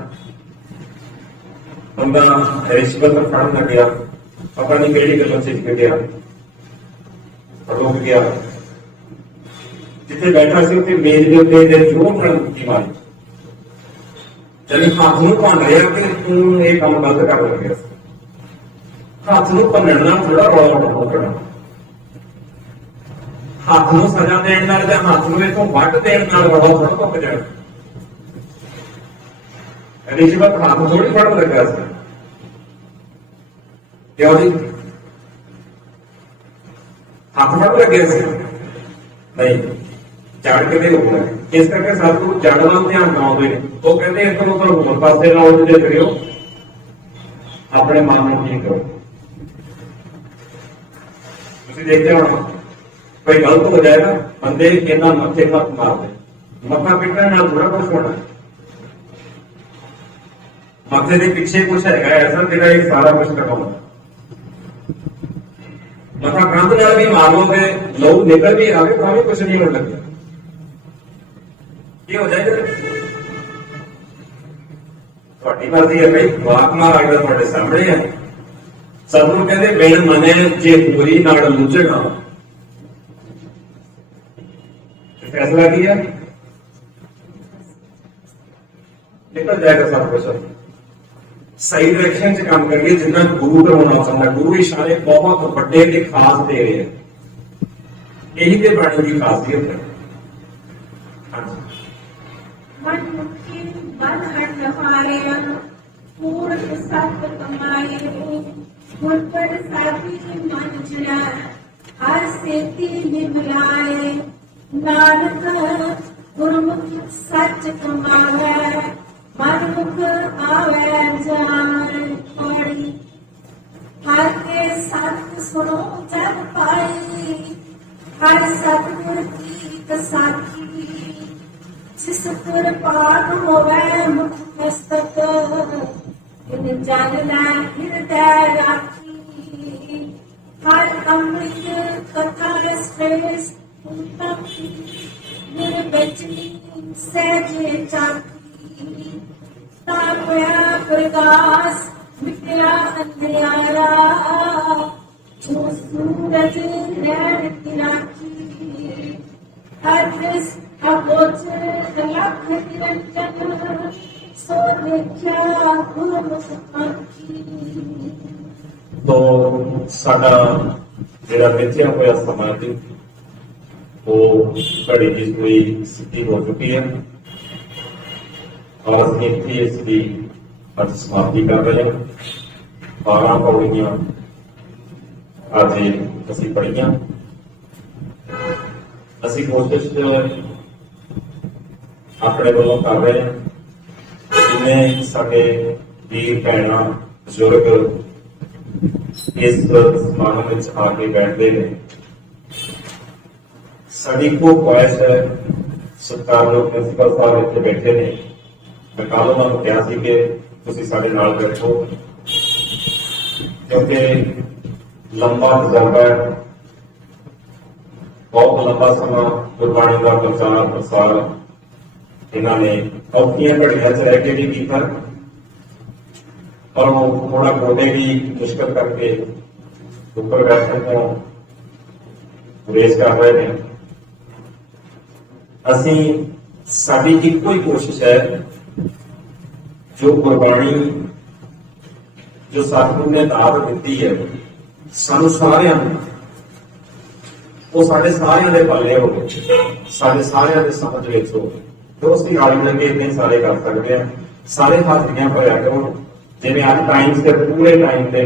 ਬੰਦਾ ਰਿਸ਼ਵਤ ਫੜਨ ਲੱਗਿਆ, ਪਤਾ ਨਹੀਂ ਕਿਹੜੀ ਗੱਲੋਂ ਚਿੱਤ ਗਿਆ, ਰੁਕ ਗਿਆ, ਜਿੱਥੇ ਬੈਠਾ ਸੀ ਉੱਥੇ ਮੇਜ਼ ਦੇ ਉੱਤੇ ਦੇ ਜੋਰ ਨਾਲ ਮੁੱਠੀ ਮਾਰੀ, ਜਦ ਹੱਥ ਨੂੰ ਭੰਨ ਰਿਹਾ ਕਿ ਤੂੰ ਇਹ ਕੰਮ ਗਲਤ ਕਰ ਲੱਗਿਆ। ਹੱਥ ਨੂੰ ਭੰਨਣ ਨਾਲ ਥੋੜਾ ਰੌਲਾ ਪਾਉਣਾ, ਹੱਥ ਨੂੰ ਸਜ਼ਾ ਦੇਣ ਨਾਲ ਜਾਂ ਹੱਥ ਨੂੰ ਇਥੋਂ ਵੱਢ ਦੇਣ ਨਾਲ ਰੌਲਾ ਥੋੜਾ ਮੁੱਕ ਜਾਣਾ। ਰਿਸ਼ਵਤ ਹੱਥ ਥੋੜੀ ਫੜਨ ਲੱਗਾ ਸੀ, ਕਿਉਂ ਜੀ? ਹੱਥ ਫੜ ਲੱਗਿਆ ਸੀ? ਨਹੀਂ, ਜੜ ਕੇ ਨਹੀਂ ਹੋਣਾ। ਇਸ ਕਰਕੇ ਸਤਿਗੁਰੂ ਜੜ ਵੱਲ ਧਿਆਨ ਲਾਉਂਦੇ ਨੇ। ਉਹ ਕਹਿੰਦੇ ਇੱਕ ਨੂੰ ਤਾਂ ਹੋਰ ਪਾਸੇ ਲਾਉਣ ਦੇ ਕਰਿਓ, ਆਪਣੇ ਮਨ ਨੂੰ ਠੀਕ ਕਰੋ। ਤੁਸੀਂ ਦੇਖਿਆ ਹੋਣਾ ਕੋਈ ਗਲਤ ਹੋ ਜਾਏਗਾ, ਬੰਦੇ ਇਹਨਾਂ ਮੱਥੇ ਮੱਤ ਮਾਰਦੇ, ਮੱਥਾ ਪਿੱਟਣ ਨਾਲ ਥੋੜਾ ਕੁਛ ਹੋਣਾ। ਮੱਥੇ ਦੇ ਪਿੱਛੇ ਕੁਛ ਹੈਗਾ ਐਸਾ ਜਿਹੜਾ ਇਹ ਸਾਰਾ ਕੁਛ ਕਰਵਾਉਂਦਾ। ਮੱਥਾ ਕੰਧ ਨਾਲ ਵੀ ਮਾਰ ਲਓਗੇ, ਲਹੂ ਨਿਕਲ ਵੀ ਆਵੇ ਤਾਂ ਵੀ ਕੁਛ ਨਹੀਂ ਹੋਣ ਲੱਗਿਆ। ਕੀ ਹੋ ਜਾਏਗਾ? ਤੁਹਾਡੀ ਮਰਜ਼ੀ ਹੈ ਭਾਈ, ਵਾਕ ਮਹਾਰਾਜ ਦਾ ਤੁਹਾਡੇ ਸਾਹਮਣੇ ਹੈ। ਸਤਿਗੁਰੂ ਕਹਿੰਦੇ ਬਿਨ ਮਨੈ ਜੇ ਹੋਰੀ ਨਾਲ ਲੁੱਝਣਾ। ਫੈਸਲਾ ਕੀ ਹੈ? ਨਿਕਲ ਜਾਏਗਾ ਸਭ ਕੁਛ। ਸਹੀ ਡਾਇਰੈਕਸ਼ਨ 'ਚ ਕੰਮ ਕਰੀਏ, ਜਿੰਨਾ ਗੁਰੂ ਕਰਵਾਉਣਾ ਚਾਹੁੰਦਾ। ਗੁਰੂ ਇਸ਼ਾਰੇ ਬਹੁਤ ਵੱਡੇ ਤੇ ਖਾਸ ਦੇ ਰਹੇ ਆ, ਇਹੀ ਤੇ ਬਾਣੀ ਦੀ ਖਾਸੀਅਤ ਹੈ। मन मुक्ति बन हट हमारे पूर्ण सत्य कमाए गुण पर साथी मन जरा हर सेती निमलाए नानक गुरमुख सच कमावे मन मुख आवे जान पड़ी हर के सत सुनो जग पाई हर सतगुर की कसाखी जिस तुर पाक होवे मुख मस्तक इन जन लै हृदय राखी हर अमृत कथा श्रेष्ठ गुर बचनी सहजे चाखी तापया प्रकाश मिटया अंधियारा जो सूरज नैन की राखी हर दृष्ट अबोच लख निरंजन सो देखा गुरमुख आखी। तो साडा ਜਿਹੜਾ ਮਿੱਥਿਆ ਹੋਇਆ ਸਮਾਂ ਸੀ ਉਹ ਘੜੀ ਦੀ ਸੂਈ ਸਿੱਧੀ ਹੋ ਚੁੱਕੀ ਹੈ ਔਰ ਅਸੀਂ ਇੱਥੇ ਇਸ ਦੀ ਅੱਜ ਸਮਾਪਤੀ ਕਰ ਰਹੇ ਹਾਂ। 12 ਪੌੜੀਆਂ ਅੱਜ ਅਸੀਂ ਪੜ੍ਹੀਆਂ। ਅਸੀਂ ਕੋਸ਼ਿਸ਼ ਆਪਣੇ ਵੱਲੋਂ ਕਰ ਰਹੇ ਹਾਂ, ਜਿੰਨੇ ਸਾਡੇ ਵੀਰ ਭੈਣਾਂ ਬਜ਼ੁਰਗ ਇਸ ਸਮਾਗਮ ਵਿੱਚ ਆ ਕੇ ਬੈਠਦੇ ਨੇ। ਸਾਡੀ ਇੱਕੋ ਖੁਆਇਸ਼ ਹੈ, ਸਤਿਕਾਰਯੋਗ ਪ੍ਰਿੰਸੀਪਲ ਸਾਹਿਬ ਇੱਥੇ ਬੈਠੇ ਨੇ, ਮੈਂ ਕੱਲ੍ਹ ਉਹਨਾਂ ਨੂੰ ਕਿਹਾ ਸੀ ਕਿ ਤੁਸੀਂ ਸਾਡੇ ਨਾਲ ਬੈਠੋ, ਕਿਉਂਕਿ ਲੰਬਾ ਤਜਰਬਾ ਹੈ, ਬਹੁਤ ਲੰਬਾ ਸਮਾਂ ਗੁਰਬਾਣੀ ਦਾ ਪ੍ਰਚਾਰ ਪ੍ਰਸਾਰ ਇਹਨਾਂ ਨੇ ਔਖੀਆਂ ਘੜੀਆਂ 'ਚ ਰਹਿ ਕੇ ਵੀ ਕੀਤਾ, ਪਰ ਉਹ ਥੋੜਾ ਗੋਡੇ ਵੀ ਮੁਸ਼ਕਲ ਕਰਕੇ ਉੱਪਰ ਬੈਠਣ ਤੋਂ ਗੁਰੇਜ਼ ਕਰ ਰਹੇ ਨੇ। ਅਸੀਂ ਸਾਡੀ ਇੱਕੋ ਹੀ ਕੋਸ਼ਿਸ਼ ਹੈ, ਜੋ ਗੁਰਬਾਣੀ ਜੋ ਸਤਿਗੁਰੂ ਨੇ ਦਾਤ ਦਿੱਤੀ ਹੈ ਸਾਨੂੰ ਸਾਰਿਆਂ ਨੂੰ, ਉਹ ਸਾਡੇ ਸਾਰਿਆਂ ਦੇ ਪੱਲੇ ਹੋਵੇ, ਸਾਡੇ ਸਾਰਿਆਂ ਦੇ ਸਮਝ ਵਿੱਚ ਹੋਵੇ। ਦੋਸਤੀ ਆਲੀ ਲੱਗੇ ਇੰਨੇ ਸਾਰੇ ਕਰ ਸਕਦੇ ਆ। ਸਾਰੇ ਹਾਜ਼ਰੀਆਂ ਭਰਿਆ ਕਰੋ, ਜਿਵੇਂ ਅੱਜ ਟਾਈਮ ਸਿਰ ਪੂਰੇ ਟਾਈਮ ਤੇ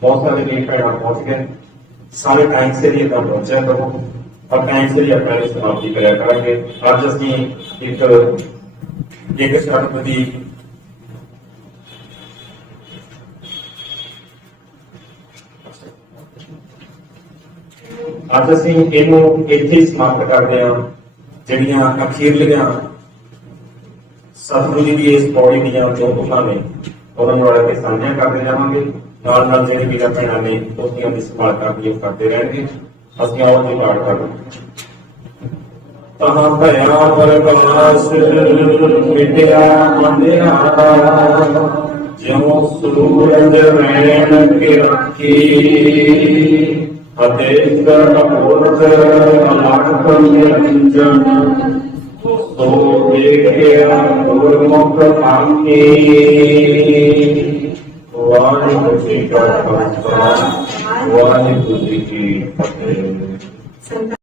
ਬਹੁਤ ਸਾਰੇ ਵੀਰ ਭੈਣਾਂ ਪਹੁੰਚ ਗਏ, ਸਾਰੇ ਟਾਈਮ ਸਿਰ ਹੀ ਤਾਂ ਪਹੁੰਚਿਆ ਕਰੋ ਔਰ ਟਾਈਮ ਸਿਰ ਹੀ ਆਪਣੀ ਸਮਾਪਤੀ ਕਰਿਆ ਕਰਾਂਗੇ। ਅੱਜ ਅਸੀਂ ਇੱਕ ਸ਼ਬਦ ਦੀ ਅੱਜ ਅਸੀਂ ਇਹਨੂੰ ਇੱਥੇ ਹੀ ਸਮਾਪਤ ਕਰਦੇ ਹਾਂ। ਜਿਹੜੀਆਂ ਅਖੀਰਲੀਆਂ ਸਤਿਗੁਰੂ ਜੀ ਦੀ ਇਸ ਪੌੜੀ ਦੀਆਂ ਜੋ ਤੁਕਾਂ ਨੇ ਉਹਨਾਂ ਨੂੰ ਰਲ ਕੇ ਸਾਂਝੀਆਂ ਕਰਦੇ ਜਾਵਾਂਗੇ। ਨਾਲ ਨਾਲ ਜਿਹੜੇ ਵੀਰਾਂ ਭੈਣਾਂ ਨੇ ਉਸਦੀਆਂ ਦੀ ਸੰਭਾਲ ਕਰਨੀ ਉਹ ਕਰਦੇ ਰਹਿਣਗੇ। ਅਸੀਂ ਆਓ ਜੀ ਪਾਠ ਕਰਦੇ ਤਹਾਂ ਭਇਆ ਪ੍ਰਕਾਸ਼ ਮਿਟਿਆ ਅੰਧਿਆਰਾ ਜਿਉ ਸੂਰਜ ਰੈਣ ਕੇ ਰੱਖੀ ਅਤੇ ਅਪੂਰਤ ਅਲਖ ਨਿਰੰਜਨ ਸੋ ਦੇਖਿਆ ਗੁਰਮੁਖ ਆਖੀ। ਵਾਹਿਗੁਰੂ ਜੀ ਕਾ ਖਾਲਸਾ ਵਾਹਿਗੁਰੂ ਜੀ ਕੀ ਫਤਿਹ।